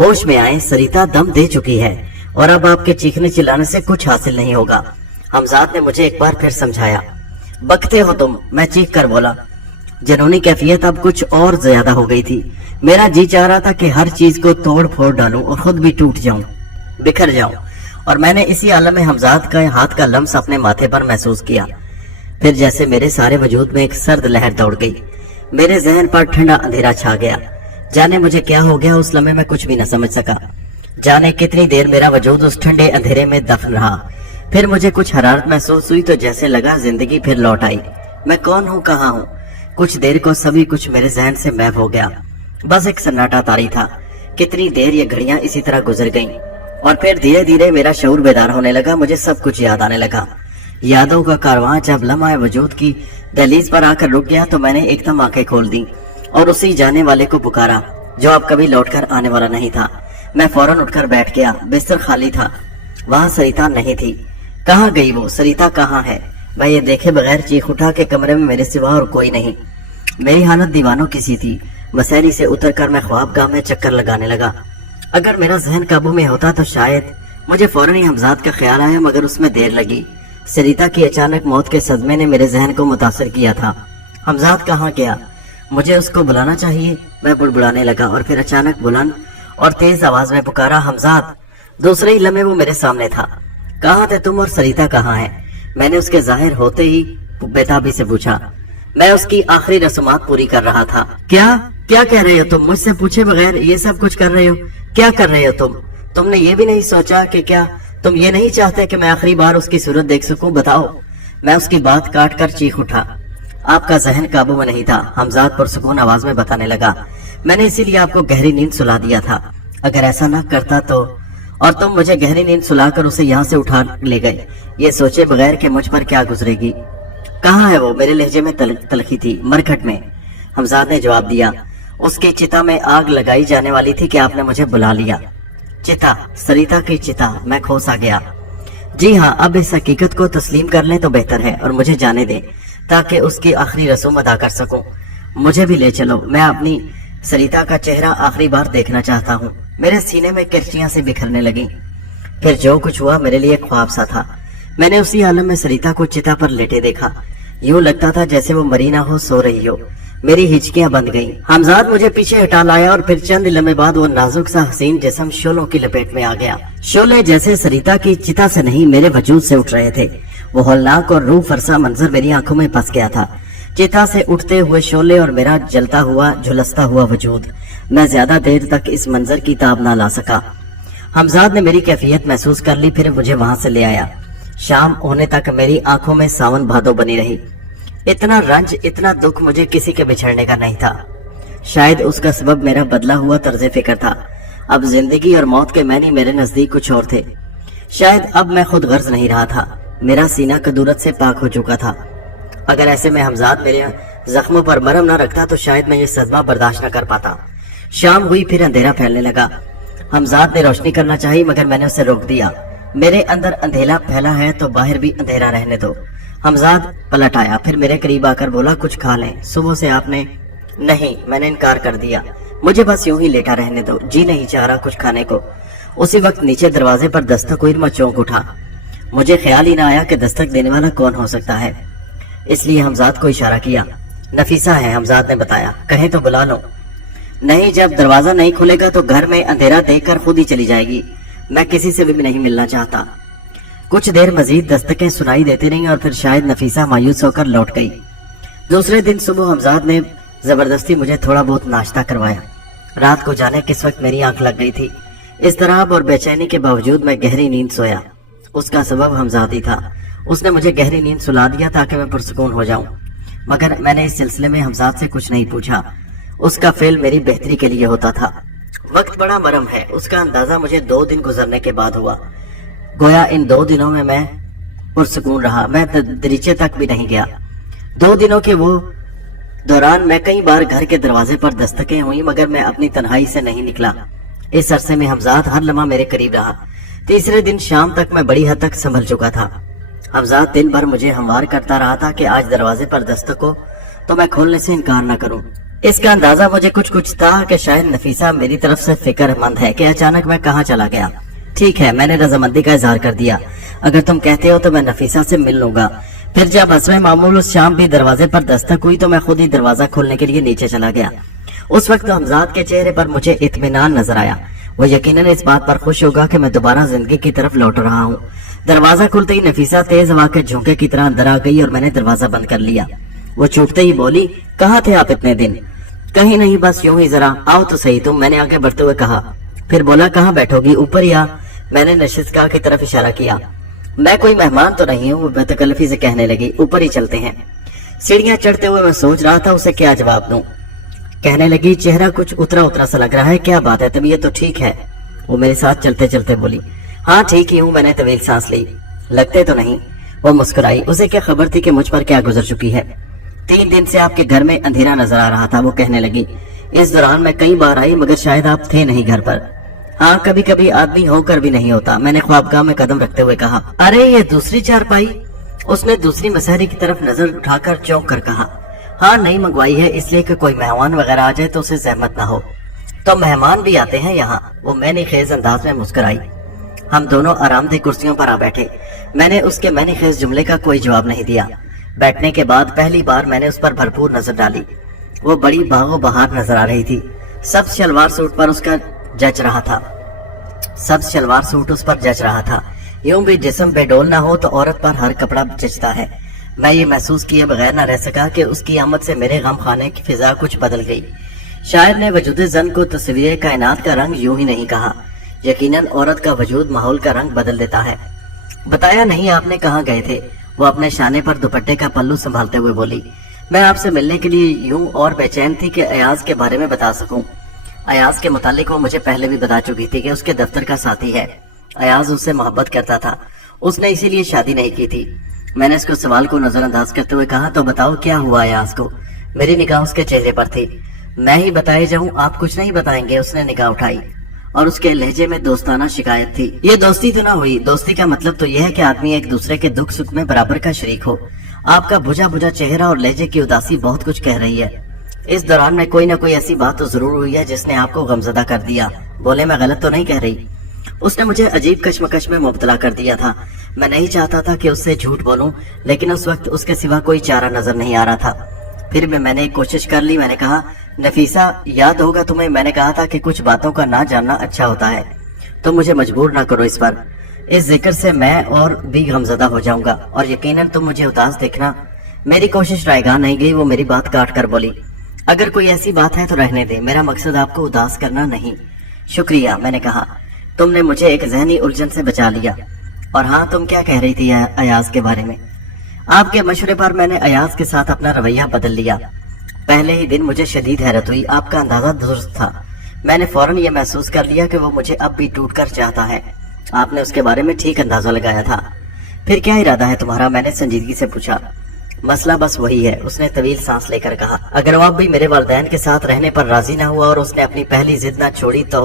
होश में आए, सरिता दम दे चुकी है और अब आपके चीखने चिल्लाने से कुछ हासिल नहीं होगा। हमजाद ने मुझे एक बार फिर समझाया। बकते हो तुम, मैं चीख कर बोला। जनूनी कैफियत अब कुछ और ज्यादा हो गई थी। मेरा जी चाह रहा था कि हर चीज को तोड़ फोड़ डालूं और खुद भी टूट जाऊं, बिखर जाऊं। और मैंने इसी आलम में हमजाद का हाथ का लम्स अपने माथे पर महसूस किया। फिर जैसे मेरे सारे वजूद में एक सर्द लहर दौड़ गई। मेरे जहन पर ठंडा अंधेरा छा गया। जाने मुझे क्या हो गया, उस लम्हे में कुछ भी न समझ सका। जाने कितनी देर मेरा वजूद उस ठंडे अंधेरे में दफन रहा। फिर मुझे कुछ हरारत महसूस हुई तो जैसे लगा जिंदगी फिर लौट आई। मैं कौन हूँ, कहाँ हूँ? कुछ देर को सभी कुछ मेरे जहन से महव हो गया। बस एक सन्नाटा तारी था। कितनी देर ये घड़ियां इसी तरह गुजर गईं और फिर धीरे धीरे मेरा शऊर बेदार होने लगा। मुझे सब कुछ याद आने लगा। यादों का कारवां जब लम्हा वजूद की दहलीज पर आकर रुक गया तो मैंने एकदम आंखें खोल दी और उसी जाने वाले को पुकारा जो अब कभी लौटकर आने वाला नहीं था। मैं फौरन उठकर बैठ गया। बिस्तर खाली था, वहां सरिता नहीं थी। कहाँ गई वो? सरिता कहाँ है? मैं ये देखे बगैर चीख उठा कि कमरे में मेरे सिवा और कोई नहीं। मेरी हालत दीवानों की सी थी। मसैरी से उतरकर मैं ख्वाबगाह में चक्कर लगाने लगा। अगर मेरा जहन काबू में होता तो शायद मुझे फौरन ही हमजाद का ख्याल आया, मगर उसमें देर लगी। सरिता की अचानक मौत के सदमे ने मेरे जहन को मुतासर किया था। हमजाद कहाँ गया? मुझे उसको बुलाना चाहिए। मैं बुड़बुड़ाने लगा और फिर अचानक बुलंद और तेज आवाज में पुकारा, हमजाद। दूसरे ही लम्हे वो मेरे सामने था। कहाँ थे तुम और सरिता कहाँ है? मैंने उसके जाहिर होते ही बेताबी से पूछा। मैं उसकी आखिरी रस्मात पूरी कर रहा था। क्या कह रहे हो तुम? मुझसे पूछे बगैर ये सब कुछ कर रहे हो? क्या कर रहे हो तुम? तुमने ये भी नहीं सोचा कि क्या तुम ये नहीं चाहते कि मैं आखिरी बार उसकी सूरत देख सकूं? बताओ। मैं उसकी बात काट कर चीख उठा। आपका जहन काबू में नहीं था, हमजाद पुरसुकून आवाज में बताने लगा। मैंने इसीलिए आपको गहरी नींद सुला दिया था। अगर ऐसा ना करता तो, और तुम मुझे गहरी नींद सुलाकर उसे यहाँ से उठा ले गए, ये सोचे बगैर कि मुझ पर क्या गुजरेगी। कहाँ है वो? मेरे लहजे में तलखी थी। मरकट में, हमजाद ने जवाब दिया। उसकी चिता में आग लगाई जाने वाली थी कि आपने मुझे बुला लिया। चिता? सरिता की चिता? मैं खोसा गया। जी हाँ, अब इस हकीकत को तस्लीम कर लें तो बेहतर है और मुझे जाने दें ताकि उसकी आखिरी रस्म अदा कर सकूं। मुझे भी ले चलो, मैं अपनी सरिता का चेहरा आखिरी बार देखना चाहता हूँ। मेरे सीने में किरचियां से बिखरने लगी। फिर जो कुछ हुआ मेरे लिए ख्वाब सा था। मैंने उसी आलम में सरिता को चिता पर लेटे देखा। यूं लगता था जैसे वो मरी ना हो, सो रही हो। मेरी हिचकियां बंद गईं। हमजाद मुझे पीछे हटा लाया और फिर चंद लम्हे बाद वो नाजुक सा हसीन जिस्म शोलों की लपेट में आ गया। शोले जैसे सरिता की चिता से नहीं मेरे वजूद से उठ रहे थे। वो हौलनाक और रूह फरसा मंजर मेरी आंखों में फंस गया था। चिता से उठते हुए शोले और मेरा जलता हुआ झुलसता हुआ वजूद। मैं ज्यादा देर तक इस मंजर की ताब ना ला सका। हमजाद ने मेरी कैफियत महसूस कर ली, फिर मुझे वहां से ले आया। शाम होने तक मेरी आंखों में सावन भादो बनी रही। इतना रंज, इतना दुख मुझे किसी के बिछड़ने का नहीं था। शायद उसका सबब मेरा बदला हुआ तर्ज फिक्र था। अब जिंदगी और मौत के मायने मेरे नजदीक कुछ और थे। शायद अब मैं खुद गर्ज नहीं रहा था। मेरा सीना कदूरत से पाक हो चुका था। अगर ऐसे में हमजाद मेरे जख्मों पर मरहम न रखता तो शायद मैं ये सदमा बर्दाश्त न कर पाता। शाम हुई, फिर अंधेरा फैलने लगा। हमजाद ने रोशनी करना चाहिए मगर मैंने उसे रोक दिया। मेरे अंदर अंधेरा फैला है तो बाहर भी अंधेरा रहने दो। हमजाद पलट आया, फिर मेरे करीब आकर बोला, कुछ खा लें, सुबह से आपने। नहीं, मैंने इनकार कर दिया। मुझे बस यूं ही लेटा रहने दो, जी नहीं चाह रहा कुछ खाने को। उसी वक्त नीचे दरवाजे पर दस्तक हुई। मैं चौंक उठा। मुझे ख्याल ही ना आया कि दस्तक देने वाला कौन हो सकता है, इसलिए हमजाद को इशारा किया। नफीसा है, हमजाद ने बताया, कहें तो बुला लो। नहीं, जब दरवाजा नहीं खुलेगा तो घर में अंधेरा देखकर खुद ही चली जाएगी। मैं किसी से भी नहीं मिलना चाहता। कुछ देर मजीद दस्तकें सुनाई देती रहीं और फिर शायद नफीसा मायूस होकर लौट गई। दूसरे दिन सुबह हमजाद ने जबरदस्ती मुझे थोड़ा बहुत नाश्ता करवाया। रात को जाने किस वक्त मेरी आंख लग गई थी। इज़्तिराब और बेचैनी के बावजूद मैं गहरी नींद सोया। उसका सबब हमजाद ही था। उसने मुझे गहरी नींद सुला दिया ताकि मैं पुरसुकून हो जाऊं। मगर मैंने इस सिलसिले में हमजाद से कुछ नहीं पूछा। उसका फेल मेरी बेहतरी के लिए होता था। वक्त बड़ा मरम है, उसका अंदाजा मुझे 2 दिन गुजरने के बाद हुआ। गोया इन 2 दिनों में मैं पुरसुकून रहा। मैं दरीचे तक भी नहीं गया। 2 दिनों के वो दौरान मैं कई बार घर के दरवाजे पर दस्तकें हुई मगर मैं अपनी तन्हाई से नहीं निकला। इस अरसे में हमजाद हर लम्हा मेरे करीब रहा। तीसरे दिन शाम तक मैं बड़ी हद तक संभल चुका था। हमजाद दिन भर मुझे हमवार करता रहा था कि आज दरवाजे पर दस्तक हो तो मैं खोलने से इनकार न करूं। इसका अंदाजा मुझे कुछ था कि शायद नफीसा मेरी तरफ से फिक्रमंद है कि अचानक मैं कहाँ चला गया। ठीक है, मैंने रजामंदी का इजहार कर दिया। अगर तुम कहते हो तो मैं नफीसा से मिल लूंगा। फिर जब हस्बे मामूल उस शाम भी दरवाजे पर दस्तक हुई तो मैं खुद ही दरवाजा खोलने के लिए नीचे चला गया। उस वक्त हमजाद के चेहरे पर मुझे इत्मीनान नजर आया। वो यकीनन इस बात पर खुश होगा कि मैं दोबारा जिंदगी की तरफ लौट रहा हूँ। दरवाजा खुलते ही नफीसा तेज हवा के झोंके की तरह अंदर आ गई और मैंने दरवाजा बंद कर लिया। वो चूकते ही बोली, कहाँ थे आप इतने दिन? कहीं नहीं, बस यूं ही जरा आओ तो सही तुम, मैंने आगे बढ़ते हुए कहा। फिर बोला, कहाँ बैठोगी, ऊपर या? मैंने नशिस्तगाह की तरफ इशारा किया। मैं कोई मेहमान तो नहीं हूँ, वो बेतकल्लफी से कहने लगी, ऊपर ही चलते हैं। सीढ़ियां चढ़ते हुए मैं सोच रहा था उसे क्या जवाब दूं। कहने लगी, चेहरा कुछ उतरा उतरा सा लग रहा है, क्या बात है, तबीयत तो ठीक है? वो मेरे साथ चलते चलते बोली, हाँ ठीक ही हूँ। मैंने तवील सांस ली। लगते तो नहीं। वो मुस्कुराई। उसे क्या खबर थी कि मुझ पर क्या गुजर चुकी है। 3 दिन से आपके घर में अंधेरा नजर आ रहा था, वो कहने लगी। इस दौरान मैं कई बार आई मगर शायद आप थे नहीं घर पर। हाँ, कभी कभी आदमी होकर भी नहीं होता, मैंने ख्वाबगाह में कदम रखते हुए कहा। अरे ये दूसरी चारपाई? उसने दूसरी मसहरी की तरफ नजर उठाकर चौंक कर कहा, हाँ नहीं मंगवाई है, इसलिए कि कोई मेहमान वगैरह आ जाए तो उसे जहमत ना हो। तो मेहमान भी आते हैं यहाँ? वो मैंने खेज अंदाज में मुस्कुराई। हम दोनों आरामदेह कुर्सियों पर आ बैठे। मैंने उसके मैंने खेज जुमले का कोई जवाब नहीं दिया। बैठने के बाद पहली बार मैंने उस पर भरपूर नजर डाली। वो बड़ी बागो बहार नजर आ रही थी। सब्ज शलवार सूट पर उसका जच रहा था। सब्ज शलवार सूट उस पर जच रहा था। यूं भी जिस्म बेडोल ना हो तो औरत पर हर कपड़ा जचता है। मैं ये महसूस किए बगैर न रह सका कि उसकी आमद से मेरे गम खाने की फिजा कुछ बदल गई। शायर ने वजूद जन को तस्वीर कायनात का रंग यूं ही नहीं कहा। यकीनन औरत का वजूद माहौल का रंग बदल देता है। बताया नहीं आपने कहाँ गए थे? वो अपने शाने पर दुपट्टे का पल्लू संभालते हुए बोली। मैं आपसे मिलने के लिए यूं और बेचैन थी कि अयाज के बारे में बता सकूं। अयाज के मुतालिक वो मुझे पहले भी बता चुकी थी कि उसके दफ्तर का साथी है। अयाज उससे मोहब्बत करता था, उसने इसीलिए शादी नहीं की थी। मैंने इसको सवाल को नजरअंदाज करते हुए कहा, तो बताओ क्या हुआ अयाज को? मेरी निगाह उसके चेहरे पर थी। मैं ही बताए जाऊं, आप कुछ नहीं बताएंगे? उसने निगाह उठाई और उसके लहजे में दोस्ताना शिकायत थी। ये दोस्ती तो ना हुई। दोस्ती का मतलब तो यह है कि आदमी एक दूसरे के दुख सुख में बराबर का शरीक हो। आपका बुझा बुझा चेहरा और लहजे की उदासी बहुत कुछ कह रही है। इस दौरान में कोई ना कोई ऐसी बात तो जरूर हुई है जिसने आपको गमजदा कर दिया। बोले, मैं गलत तो नहीं कह रही? उसने मुझे अजीब कश्मकश में मुब्तला कर दिया था। मैं नहीं चाहता था कि उससे झूठ बोलूं, लेकिन उस वक्त उसके सिवा कोई चारा नजर नहीं आ रहा था। फिर भी मैंने एक कोशिश कर ली। मैंने कहा, नफीसा याद होगा तुम्हें, मैंने कहा था कि कुछ बातों का ना जानना अच्छा होता है। तुम मुझे मजबूर ना करो इस पर। इस जिक्र से मैं और भी गमजदा हो जाऊंगा और यकीनन तुम मुझे उदास देखना। मेरी कोशिश रायगाह नहीं गई। वो मेरी बात काट कर बोली, अगर कोई ऐसी बात है तो रहने दे, मेरा मकसद आपको उदास करना नहीं। शुक्रिया, मैंने कहा, तुमने मुझे एक जहनी उलझन से बचा लिया। और हाँ, तुम क्या कह रही थी अयाज के बारे में? आपके मशवरे पर मैंने अयाज के साथ अपना रवैया बदल लिया। पहले ही दिन मुझे शदीद हैरत हुई। आपका अंदाजा दुरुस्त था। मैंने फौरन ये महसूस कर लिया कि वो मुझे अब भी टूट कर चाहता है। आपने उसके बारे में ठीक अंदाजा लगाया था। फिर क्या इरादा है तुम्हारा? मैंने संजीदगी से पूछा। मसला बस वही है, उसने तवील सांस लेकर कहा। अगर वो अब भी मेरे वालिदैन के साथ रहने पर राजी ना हुआ और उसने अपनी पहली जिद ना छोड़ी तो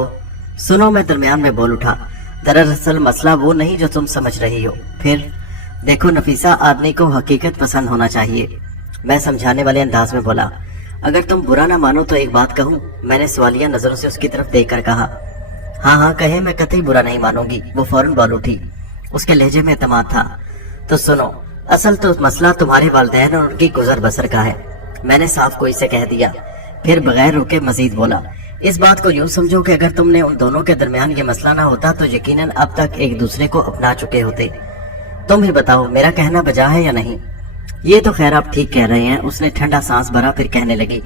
सुनो, मैं दरमियान में बोल उठा। दरअसल मसला वो नहीं जो तुम समझ रही हो। फिर देखो नफीसा, आदमी को हकीकत पसंद होना चाहिए। मैं समझाने वाले अंदाज में बोला। अगर तुम बुरा ना मानो तो एक बात कहूँ? मैंने सवालिया नजरों से उसकी तरफ देखकर कहा। हाँ हाँ कहे, मैं कतई बुरा नहीं मानूंगी। वो फौरन बोल उठी। उसके लहजे में एतमाद था। तो सुनो, असल तो मसला तुम्हारे वालिदैन और उनकी गुजर बसर का है। मैंने साफ कोई से कह दिया। फिर बगैर रुके मजीद बोला। इस बात को यूं समझो कि अगर तुमने उन दोनों के दरमियान ये मसला ना होता तो यकीनन अब तक एक दूसरे को अपना चुके होते। तुम ही बताओ, मेरा कहना बजा है या नहीं? ये तो खैर आप ठीक कह रहे हैं। उसने ठंडा सांस भरा, फिर कहने लगी।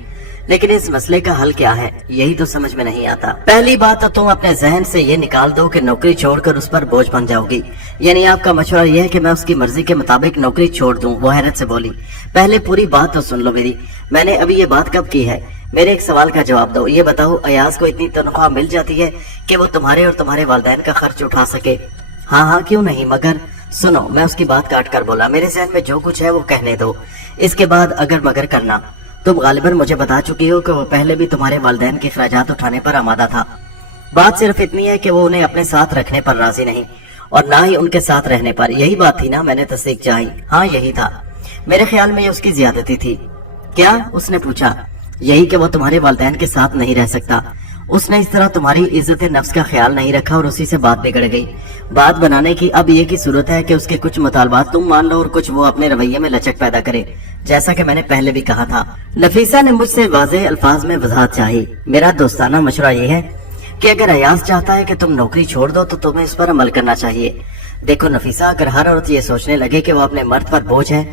लेकिन इस मसले का हल क्या है, यही तो समझ में नहीं आता। पहली बात तो तुम अपने जहन से ये निकाल दो कि नौकरी छोड़कर उस पर बोझ बन जाओगी। यानी आपका मशवरा यह है कि मैं उसकी मर्जी के मुताबिक नौकरी छोड़ दूं? वो हैरत से बोली। पहले पूरी बात तो सुन लो मेरी। मैंने अभी ये बात कब की है? मेरे एक सवाल का जवाब दो। ये बताओ, अयाज को इतनी तनख्वाह मिल जाती है कि वो तुम्हारे और तुम्हारे वालिदैन का खर्च उठा सके? हाँ हाँ क्यों नहीं, मगर सुनो, मैं उसकी बात काट कर बोला। मेरे जहन में जो कुछ है वो कहने दो, इसके बाद अगर मगर करना। तुम गालिबन मुझे बता चुकी हो कि वो पहले भी तुम्हारे वालिदैन के खर्चात उठाने पर आमादा था। बात सिर्फ इतनी है कि वो उन्हें अपने साथ रखने पर राजी नहीं और ना ही उनके साथ रहने पर। यही बात थी ना? मैंने तस्दीक चाही। हाँ यही था। मेरे ख्याल में ये उसकी ज्यादती थी। क्या? उसने पूछा। यही कि वो तुम्हारे वालिदैन के साथ नहीं रह सकता। उसने इस तरह तुम्हारी इज्जत नफ्स का ख्याल नहीं रखा और उसी से बात बिगड़ गई। बात बनाने की अब ये की सूरत है कि उसके कुछ मुतालबात तुम मान लो और कुछ वो अपने रवैये में लचक पैदा करे, जैसा कि मैंने पहले भी कहा था। नफीसा ने मुझसे वाज़ेह अल्फाज में वजाहत चाही। मेरा दोस्ताना मशवरा ये है कि अगर अयाज चाहता है कि तुम नौकरी छोड़ दो तो तुम्हें इस पर अमल करना चाहिए। देखो नफीसा, अगर हर औरत ये सोचने लगे कि वो अपने मर्द पर बोझ है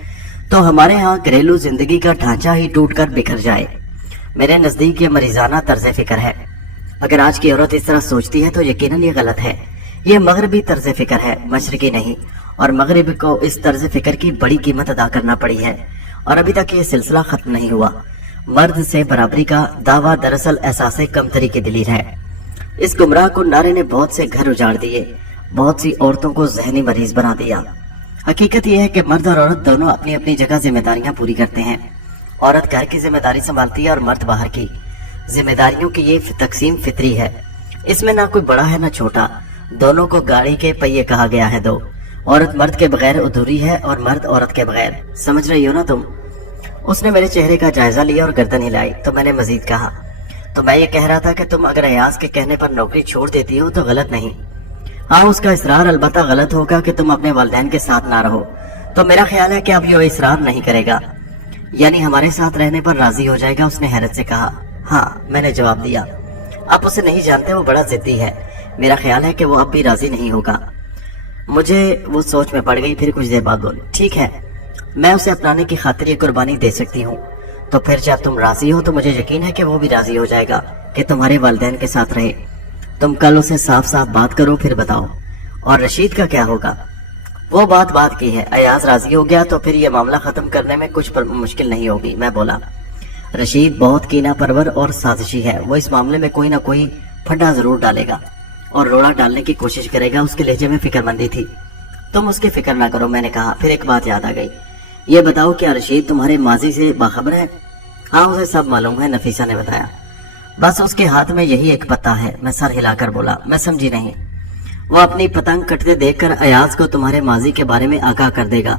तो हमारे यहाँ घरेलू जिंदगी का ढांचा ही टूट कर बिखर जाए। मेरे नजदीक ये मरीजाना तर्ज फिक्र है। अगर आज की औरत इस तरह सोचती है तो यकीनन ये गलत है। ये मगरबी तर्ज फिक्र है, मशरकी नहीं। और मगरब को इस तर्ज फिक्र की बड़ी कीमत अदा करना पड़ी है और अभी तक ये सिलसिला खत्म नहीं हुआ। मर्द से बराबरी का दावा दरअसल एहसास कमतरी की दलील है। इस गुमराह को नारे ने बहुत से घर उजाड़ दिए, बहुत सी औरतों को जहनी मरीज बना दिया। हकीकत यह है कि मर्द और औरत दोनों अपनी अपनी जगह जिम्मेदारियां पूरी करते हैं। औरत घर की जिम्मेदारी संभालती है और मर्द बाहर की। जिम्मेदारियों की ये तकसीम फितरी है। इसमें ना कोई बड़ा है ना छोटा। दोनों को गाड़ी के पहिए कहा गया है दो। औरत मर्द के बगैर अधूरी है और मर्द औरत के बगैर। समझ रही हो ना तुम? उसने मेरे चेहरे का जायजा लिया और गर्दन हिलाई। तो मैंने मजीद कहा, तो मैं ये कह रहा था कि तुम अगर अयाज के कहने पर नौकरी छोड़ देती हो तो गलत नहीं। हाँ, उसका इसरार अलबत्ता गलत होगा कि तुम अपने वालिदैन के साथ ना रहो। तो मेरा ख्याल है कि अब ये इसरार नहीं करेगा, यानी हमारे साथ रहने पर राजी हो जाएगा। उसने हैरत से कहा। हाँ, मैंने जवाब दिया। आप उसे नहीं जानते, वो बड़ा जिद्दी है। मेरा ख्याल है कि वो अब भी राजी नहीं होगा। मुझे वो सोच में पड़ गई। फिर कुछ देर बाद बोली, ठीक है, मैं उसे अपनाने की खातिर ये कुर्बानी दे सकती हूँ। तो फिर जब तुम राजी हो तो मुझे यकीन है कि वो भी राजी हो जाएगा कि तुम्हारे वालिदैन के साथ रहे। तुम कल उसे साफ साफ बात करो, फिर बताओ। और रशीद का क्या होगा? वो बात की है। अयाज राजी हो गया तो फिर ये मामला खत्म करने में कुछ मुश्किल नहीं होगी। मैं बोला, रशीद बहुत कीना परवर और साजिशी है। वो इस मामले में कोई ना कोई फंडा जरूर डालेगा और रोड़ा डालने की कोशिश करेगा। उसके लहजे में फिक्रमंदी थी। तुम उसकी फिक्र ना करो, मैंने कहा। फिर एक बात याद आ गई। ये बताओ, क्या रशीद तुम्हारे माजी से बाखबर है? हाँ, उसे सब मालूम है, नफीसा ने बताया। बस उसके हाथ में यही एक पत्ता है। मैं सर हिलाकर बोला, मैं समझी नहीं। वो अपनी पतंग कटते देखकर अयाज को तुम्हारे माजी के बारे में आगाह कर देगा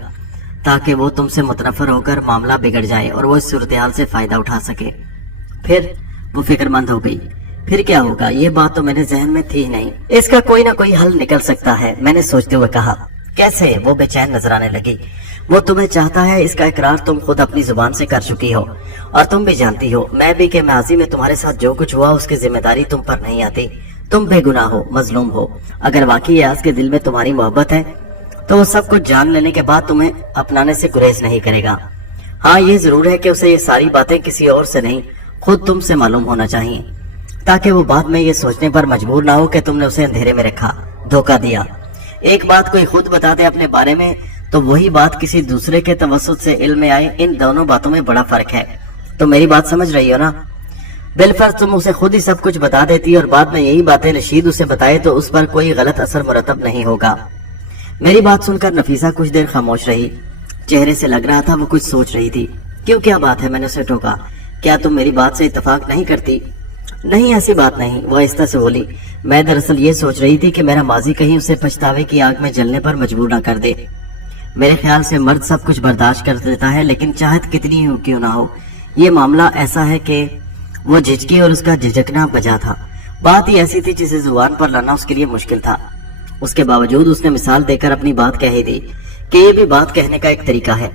ताकि वो तुमसे मुतनफर होकर मामला बिगड़ जाए और वो इस सूरत-ए-हाल से फायदा उठा सके। फिर वो फिक्रमंद हो गई। फिर क्या होगा? ये बात तो मेरे जहन में थी नहीं। इसका कोई ना कोई हल निकल सकता है, मैंने सोचते हुए कहा। कैसे? वो बेचैन नजर आने लगी। वो तुम्हें चाहता है, इसका इकरार तुम खुद अपनी जुबान से कर चुकी हो और तुम भी जानती हो, मैं भी, कि माजी में तुम्हारे साथ जो कुछ हुआ उसकी जिम्मेदारी तुम पर नहीं आती। तुम बेगुनाह हो, मजलूम हो। अगर वाकई अयाज के दिल में तुम्हारी मोहब्बत है तो वो सब कुछ जान लेने के बाद तुम्हें अपनाने से गुरेज नहीं करेगा। हाँ, ये जरूर है कि उसे ये सारी बातें किसी और से नहीं, खुद तुमसे मालूम होना चाहिए, ताकि वो बाद में ये सोचने पर मजबूर ना हो कि तुमने उसे अंधेरे में रखा, धोखा दिया। ایک بات کوئی خود بتا دے اپنے بارے میں تو وہی بات کسی دوسرے کے توسط سے علم میں آئے، ان دونوں باتوں میں بڑا فرق ہے۔ تو میری بات سمجھ رہی ہو نا؟ بالفرض تم اسے خود ہی سب کچھ بتا دیتی اور بعد میں یہی باتیں رشید اسے بتائے تو اس پر کوئی غلط اثر مرتب نہیں ہوگا۔ میری بات سن کر نفیسہ کچھ دیر خاموش رہی، چہرے سے لگ رہا تھا وہ کچھ سوچ رہی تھی۔ کیوں، کیا بات ہے؟ میں نے اسے ٹوکا۔ کیا تم میری بات سے اتفاق نہیں کرتی؟ نہیں، ایسی بات نہیں، وہ آہستہ سے بولی۔ میں دراصل یہ سوچ رہی تھی کہ میرا ماضی کہیں اسے پچھتاوے کی آگ میں جلنے پر مجبور نہ کر دے۔ میرے خیال سے مرد سب کچھ برداشت کر لیتا ہے، لیکن چاہت کتنی ہی کیوں نہ ہو، یہ معاملہ ایسا ہے کہ وہ جھجکی اور اس کا جھجکنا بجا تھا۔ بات ہی ایسی تھی جسے زبان پر لانا اس کے لیے مشکل تھا۔ اس کے باوجود اس نے مثال دے کر اپنی بات کہہ دی کہ یہ بھی بات کہنے کا ایک طریقہ ہے۔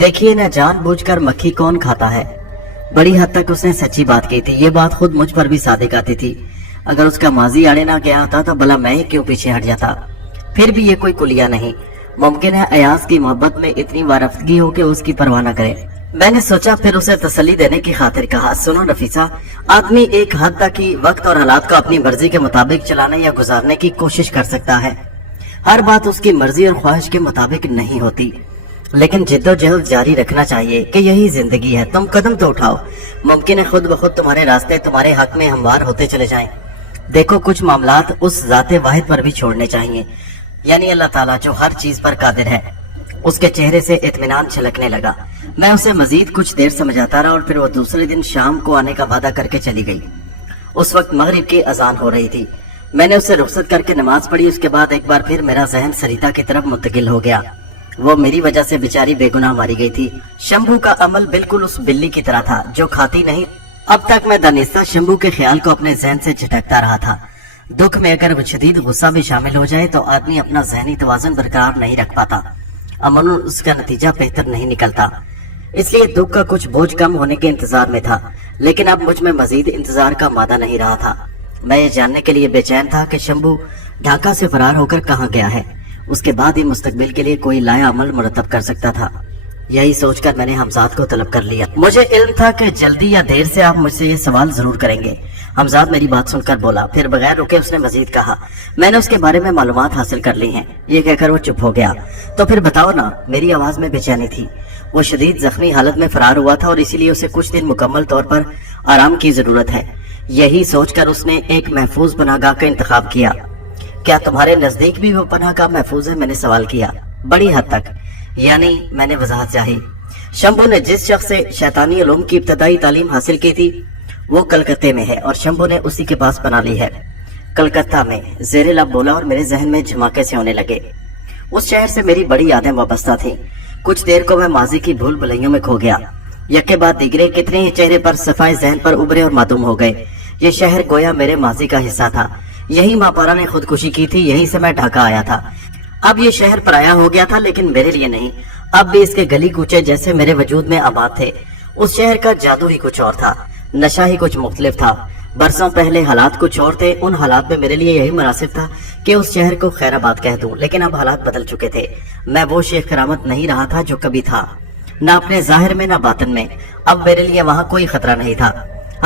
دیکھیے نہ جان بوجھ کر مکھی کون کھاتا ہے۔ بڑی حد تک اس نے سچی بات کی تھی، یہ بات خود مجھ پر بھی صادق آتی تھی۔ اگر اس کا ماضی آڑے نہ گیا ہوتا تو بھلا میں ہی کیوں پیچھے ہٹ جاتا؟ پھر بھی یہ کوئی کلیہ نہیں، ممکن ہے ایاز کی محبت میں اتنی وارفتگی ہو کہ اس کی پرواہ نہ کرے۔ میں نے سوچا، پھر اسے تسلی دینے کی خاطر کہا، سنو نفیسہ، آدمی ایک حد تک ہی وقت اور حالات کو اپنی مرضی کے مطابق چلانے یا گزارنے کی کوشش کر سکتا ہے۔ ہر بات اس کی مرضی اور خواہش کے مطابق نہیں ہوتی، لیکن جد و جہد جاری رکھنا چاہیے کہ یہی زندگی ہے۔ تم قدم تو اٹھاؤ، ممکن ہے خود بخود تمہارے راستے تمہارے حق میں ہموار ہوتے چلے جائیں۔ دیکھو، کچھ معاملات اس ذات واحد پر بھی چھوڑنے چاہیے، یعنی اللہ تعالیٰ جو ہر چیز پر قادر ہے۔ اس کے چہرے سے اطمینان چھلکنے لگا۔ میں اسے مزید کچھ دیر سمجھاتا رہا اور پھر وہ دوسرے دن شام کو آنے کا وعدہ کر کے چلی گئی۔ اس وقت مغرب کی اذان ہو رہی تھی۔ میں نے اسے رخصت کر کے نماز پڑھی۔ اس کے بعد ایک بار پھر میرا ذہن سریتا کی طرف منتقل ہو گیا۔ وہ میری وجہ سے بیچاری بے گناہ ماری گئی تھی۔ شمبھو کا عمل بالکل اس بلی کی طرح تھا جو کھاتی نہیں۔ اب تک میں دانستہ شمبھو کے خیال کو اپنے ذہن سے جھٹکتا رہا تھا۔ دکھ میں اگر وہ شدید غصہ بھی شامل ہو جائے تو آدمی اپنا ذہنی توازن برقرار نہیں رکھ پاتا، عموماً اس کا نتیجہ بہتر نہیں نکلتا۔ اس لیے دکھ کا کچھ بوجھ کم ہونے کے انتظار میں تھا، لیکن اب مجھ میں مزید انتظار کا مادہ نہیں رہا تھا۔ میں یہ جاننے کے لیے بے چین تھا کہ شمبھو ڈھاکہ سے فرار ہو کر کہاں گیا ہے۔ اس کے بعد ہی مستقبل کے لیے کوئی لایا عمل مرتب کر سکتا تھا۔ یہی سوچ کر میں نے حمزاد کو طلب کر لیا۔ مجھے علم تھا کہ جلدی یا دیر سے آپ مجھ سے یہ سوال ضرور کریں گے۔ حمزاد میری بات سن کر بولا، پھر بغیر رکے اس نے مزید کہا، میں نے اس کے بارے میں معلومات حاصل کر لی ہیں۔ یہ کہہ کر وہ چپ ہو گیا۔ تو پھر بتاؤ نا، میری آواز میں بے چینی تھی۔ وہ شدید زخمی حالت میں فرار ہوا تھا اور اسی لیے اسے کچھ دن مکمل طور پر آرام کی ضرورت ہے۔ یہی سوچ کر اس نے ایک محفوظ پناہ گاہ کا انتخاب کیا۔ کیا تمہارے نزدیک بھی وہ پناہ گاہ محفوظ ہے؟ میں نے سوال کیا۔ بڑی حد تک، یعنی میں نے وضاحت چاہی۔ شمبھو نے جس شخص سے شیطانی علوم کی ابتدائی تعلیم حاصل کی تھی وہ کلکتے میں ہے اور شمبھو نے اسی کے پاس پناہ لی ہے۔ کلکتہ میں، زیر لب بولا اور میرے ذہن میں جھماکے سے ہونے لگے۔ اس شہر سے میری بڑی یادیں وابستہ تھیں۔ کچھ دیر کو میں ماضی کی بھول بھلائیوں میں کھو گیا۔ یکے بعد دیگرے کتنے ہی چہرے پر صفائے ذہن پر ابھرے اور معدوم ہو گئے۔ یہ شہر گویا میرے ماضی کا حصہ تھا۔ یہی ماپارا نے خودکشی کی تھی، یہیں سے میں ڈھاکہ آیا تھا۔ اب یہ شہر پرایا ہو گیا تھا، لیکن میرے لیے نہیں۔ اب بھی اس کے گلی کوچے جیسے میرے وجود میں آباد تھے۔ اس شہر کا جادو ہی کچھ اور تھا، نشہ ہی کچھ مختلف تھا۔ برسوں پہلے حالات کچھ اور تھے، ان حالات میں میرے لیے یہی مناسب تھا کہ اس شہر کو خیر آباد کہہ دوں، لیکن اب حالات بدل چکے تھے۔ میں وہ شیخ کرامت نہیں رہا تھا جو کبھی تھا، نہ اپنے ظاہر میں نہ باطن میں۔ اب میرے لیے وہاں کوئی خطرہ نہیں تھا۔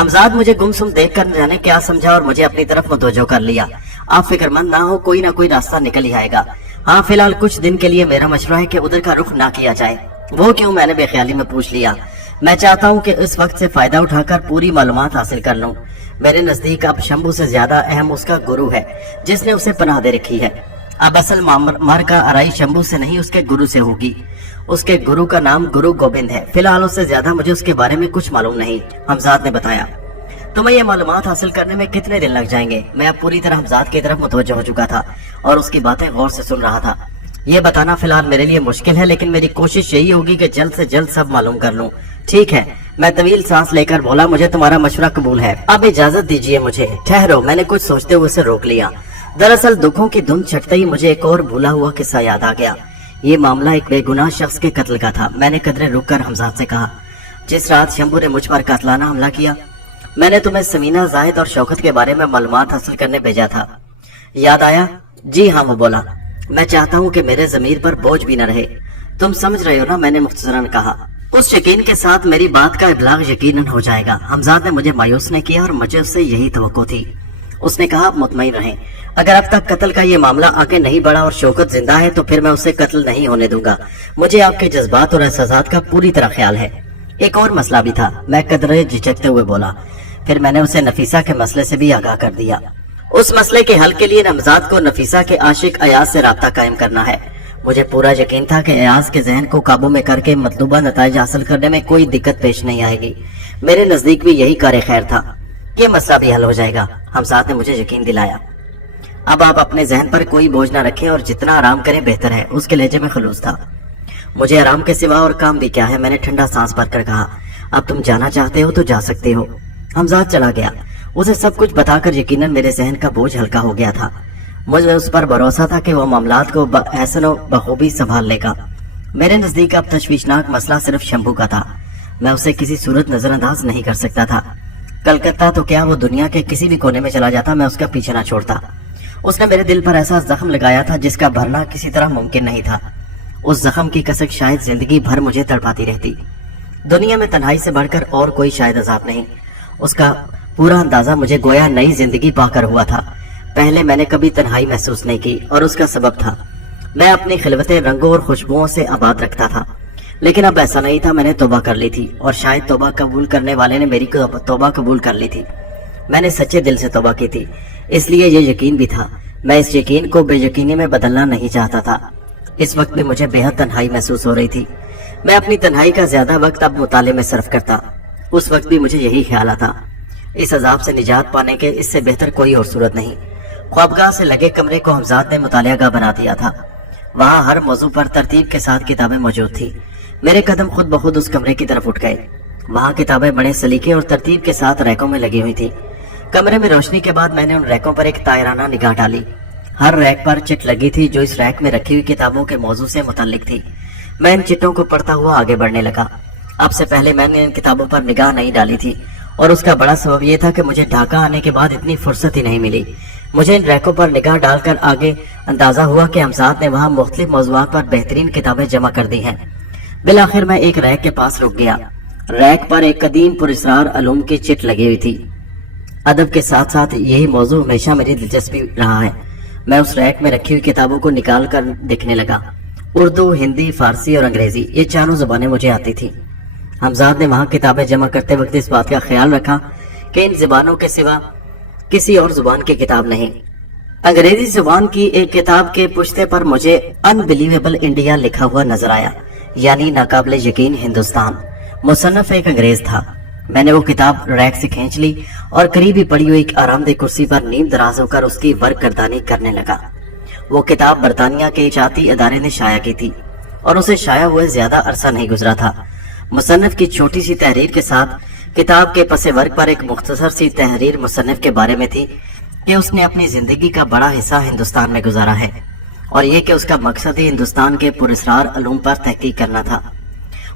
حمزاد مجھے گمسم دیکھ کر نہ جانے کیا سمجھا اور مجھے اپنی طرف متوجہ کر لیا۔ آپ فکر مند نہ ہو، کوئی نہ کوئی راستہ نکل ہی آئے گا۔ ہاں، فی الحال کچھ دن کے لیے میرا مشورہ ہے کہ ادھر کا رخ نہ کیا جائے۔ وہ کیوں؟ میں نے بے خیالی میں پوچھ لیا۔ میں چاہتا ہوں کہ اس وقت سے فائدہ اٹھا کر پوری معلومات حاصل کر لوں۔ میرے نزدیک اب شمبھو سے زیادہ اہم اس کا گرو ہے جس نے اسے پناہ دے رکھی ہے۔ اب اصل مار کا آرائی شمبھو سے نہیں، اس کے گرو سے ہوگی۔ اس کے گرو کا نام گرو گوبند ہے۔ فی الحال اس سے زیادہ مجھے اس کے بارے میں کچھ معلوم نہیں، حمزاد نے بتایا۔ تمہیں یہ معلومات حاصل کرنے میں کتنے دن لگ جائیں گے؟ میں اب پوری طرح حمزاد کی طرف متوجہ ہو چکا تھا اور اس کی باتیں غور سے سن رہا تھا۔ یہ بتانا فی الحال میرے لیے مشکل ہے، لیکن میری کوشش یہی ہوگی کہ جلد سے جلد سب معلوم کر لوں۔ ٹھیک ہے، میں طویل سانس لے کر بولا، مجھے تمہارا مشورہ قبول ہے۔ اب اجازت دیجیے مجھے۔ ٹھہرو، میں نے کچھ سوچتے ہوئے اسے روک لیا۔ دراصل دکھوں کی دھند چھٹتے ہی مجھے ایک اور بھولا ہوا قصہ یاد آ گیا۔ یہ معاملہ ایک بے گناہ شخص کے قتل کا تھا۔ میں نے قدرے رک کر حمزاد سے کہا، جس رات شمبھو نے مجھ پر قاتلانہ حملہ کیا، میں نے تمہیں سمینہ، زاہد اور شوکت کے بارے میں معلومات حاصل کرنے بھیجا تھا، یاد آیا؟ جی ہاں، وہ بولا۔ میں چاہتا ہوں کہ میرے ضمیر پر بوجھ بھی نہ رہے۔ تم سمجھ رہے ہو نا؟ میں نے مختصراً کہا۔ اس یقین کے ساتھ میری بات کا ابلاغ یقیناً ہو جائے گا۔ حمزاد نے مجھے مایوس نہیں کیا اور مجھے اس سے یہی توقع تھی۔ उसने कहा, आप मुतमईन रहें, अगर अब तक कत्ल का ये मामला आगे नहीं बढ़ा और शौकत जिंदा है तो फिर मैं उसे कत्ल नहीं होने दूंगा। मुझे आपके जज्बात और एहसासात का पूरी तरह ख्याल है। एक और मसला भी था, मैं कदरे झिझकते हुए बोला। फिर मैंने उसे नफीसा के मसले से भी आगाह कर दिया। उस मसले के हल के लिए नमजाद को नफीसा के आशिक अयाज से राब्ता कायम करना है। मुझे पूरा यकीन था कि अयाज के जहन को काबू में करके मतलूबा नताइज हासिल करने में कोई दिक्कत पेश नहीं आएगी। मेरे नजदीक भी यही कार्य खैर था। ये मसला भी हल हो जाएगा, हमजाद ने मुझे यकीन दिलाया। अब आप अपने जहन पर कोई बोझ न रखें और जितना आराम करें बेहतर है। उसके लहजे में खलूस था। मुझे आराम के सिवा और काम भी क्या है, मैंने ठंडा सांस भरकर कहा। अब तुम जाना चाहते हो तो जा सकते हो। हमजाद चला गया। उसे सब कुछ बताकर यकीनन मेरे जहन का बोझ हल्का हो गया था। मुझे उस पर भरोसा था कि वह मामलात को एहसन और बखूबी संभाल लेगा। मेरे नजदीक अब तशवीशनाक मसला सिर्फ शंभू का था। मैं उसे किसी सूरत नजरअंदाज नहीं कर सकता था। कलकत्ता तो क्या, वो दुनिया के किसी भी कोने में चला जाता, मैं उसका पीछे न छोड़ता। उसने मेरे दिल पर ऐसा जख्म लगाया था जिसका भरना किसी तरह मुमकिन नहीं था। उस जख्म की कसक शायद जिंदगी भर मुझे तड़पाती रहती। दुनिया में तन्हाई से बढ़कर और कोई शायद अजाब नहीं। उसका पूरा अंदाजा मुझे गोया नई जिंदगी पाकर हुआ था। पहले मैंने कभी तन्हाई महसूस नहीं की और उसका सबब था, मैं अपनी खिलवतें रंगों और खुशबुओं से आबाद रखता था। लेकिन अब ऐसा नहीं था। मैंने तौबा कर ली थी और शायद तौबा कबूल करने वाले ने मेरी तौबा कबूल कर ली थी। मैंने सच्चे दिल से तौबा की थी, इसलिए ये यकीन भी था। मैं इस यकीन को बेयकीनी में बदलना नहीं चाहता था। इस वक्त भी मुझे बेहद तन्हाई महसूस हो रही थी। मैं अपनी तन्हाई का ज्यादा वक्त अब मुताले में सर्फ करता। उस वक्त भी मुझे यही ख्याल आता, इस अजाब से निजात पाने के इससे बेहतर कोई और सूरत नहीं। ख्वाबगाह से लगे कमरे को हमजाद ने मुतालियागाह बना दिया था। वहाँ हर मौजू पर तरतीब के साथ किताबें मौजूद थी। मेरे कदम खुद ब खुद उस कमरे की तरफ उठ गए। वहाँ किताबें बड़े सलीके और तरतीब के साथ रैकों में लगी हुई थी। कमरे में रोशनी के बाद मैंने उन रैकों पर एक तायराना निगाह डाली। हर रैक पर चिट लगी थी जो इस रैक में रखी हुई किताबों के मौजू से मुताल्लिक थी। मैं इन चिट्टों को पढ़ता हुआ आगे बढ़ने लगा। अब से पहले मैंने इन किताबों पर निगाह नहीं डाली थी और उसका बड़ा सबब यह था कि मुझे ढाका आने के बाद इतनी फुर्सत ही नहीं मिली। मुझे इन रैकों पर निगाह डालकर आगे अंदाजा हुआ कि हमजाद ने वहाँ मुख्तलिफ मौज़ूआत पर बेहतरीन किताबें जमा कर दी हैं। बिलाखिर मैं एक रैक के पास रुक गया। रैक पर एक कदीम पुरस्रार अलूम की चिट लगी हुई थी। अदब के साथ साथ यही मौजू हमेशा मेरी दिलचस्पी रहा है। मैं उस रैक में रखी हुई किताबों को निकाल कर देखने लगा। उर्दू, हिंदी, फारसी और अंग्रेजी, ये चारों जुबानें मुझे आती थी। हमजाद ने वहाँ किताबें जमा करते वक्त इस बात का ख्याल रखा कि इन जुबानों के सिवा किसी और जुबान की किताब नहीं। अंग्रेजी जुबान की एक किताब के पुश्ते पर मुझे अनबिलीवेबल इंडिया लिखा हुआ नजर आया, यानी नाकाबिले यकीन हिंदुस्तान। मुसन्नफ एक अंग्रेज था। मैंने वो किताब रैक से खींच ली और करीब ही पड़ी हुई एक आरामदेह कुर्सी पर नीम दराज होकर उसकी वर्कगर्दानी करने लगा। वो किताब बरतानिया के इचाती अदारे ने शाया की थी और उसे शाया हुए ज्यादा अरसा नहीं गुजरा था। मुसन्नफ की छोटी सी तहरीर के साथ किताब के पसे वर्क पर एक मुख्तसर सी तहरीर मुसन्नफ के बारे में थी कि उसने अपनी जिंदगी का बड़ा हिस्सा हिंदुस्तान में गुजारा है और ये कि उसका मकसद ही हिंदुस्तान के पुरस्रार अलूम पर तहकीक करना था।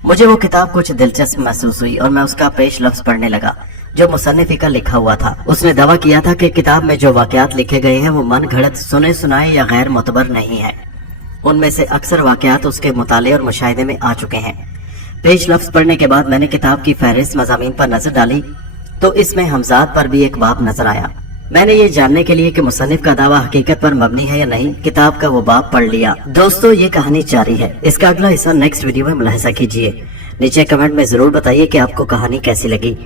मुझे वो किताब कुछ दिलचस्प महसूस हुई और मैं उसका पेश लफ्ज पढ़ने लगा जो मुसन्निफी का लिखा हुआ था। उसने दावा किया था कि किताब में जो वाकयात लिखे गए हैं वो मन घड़त, सुने सुनाए या गैर मुतबर नहीं है। उनमें से अक्सर वाकयात उसके मुताले और मुशाहिदे में आ चुके हैं। पेश लफ्ज पढ़ने के बाद मैंने किताब की फहरिस्त मज़ामीन पर नजर डाली तो इसमें हमजाद पर भी एक बाब नजर आया। मैंने ये जानने के लिए कि मुसन्निफ का दावा हकीकत पर मबनी है या नहीं, किताब का वो बाब पढ़ लिया। दोस्तों, ये कहानी जारी है। इसका अगला हिस्सा नेक्स्ट वीडियो में मुलाहिजा कीजिए। नीचे कमेंट में जरूर बताइए कि आपको कहानी कैसी लगी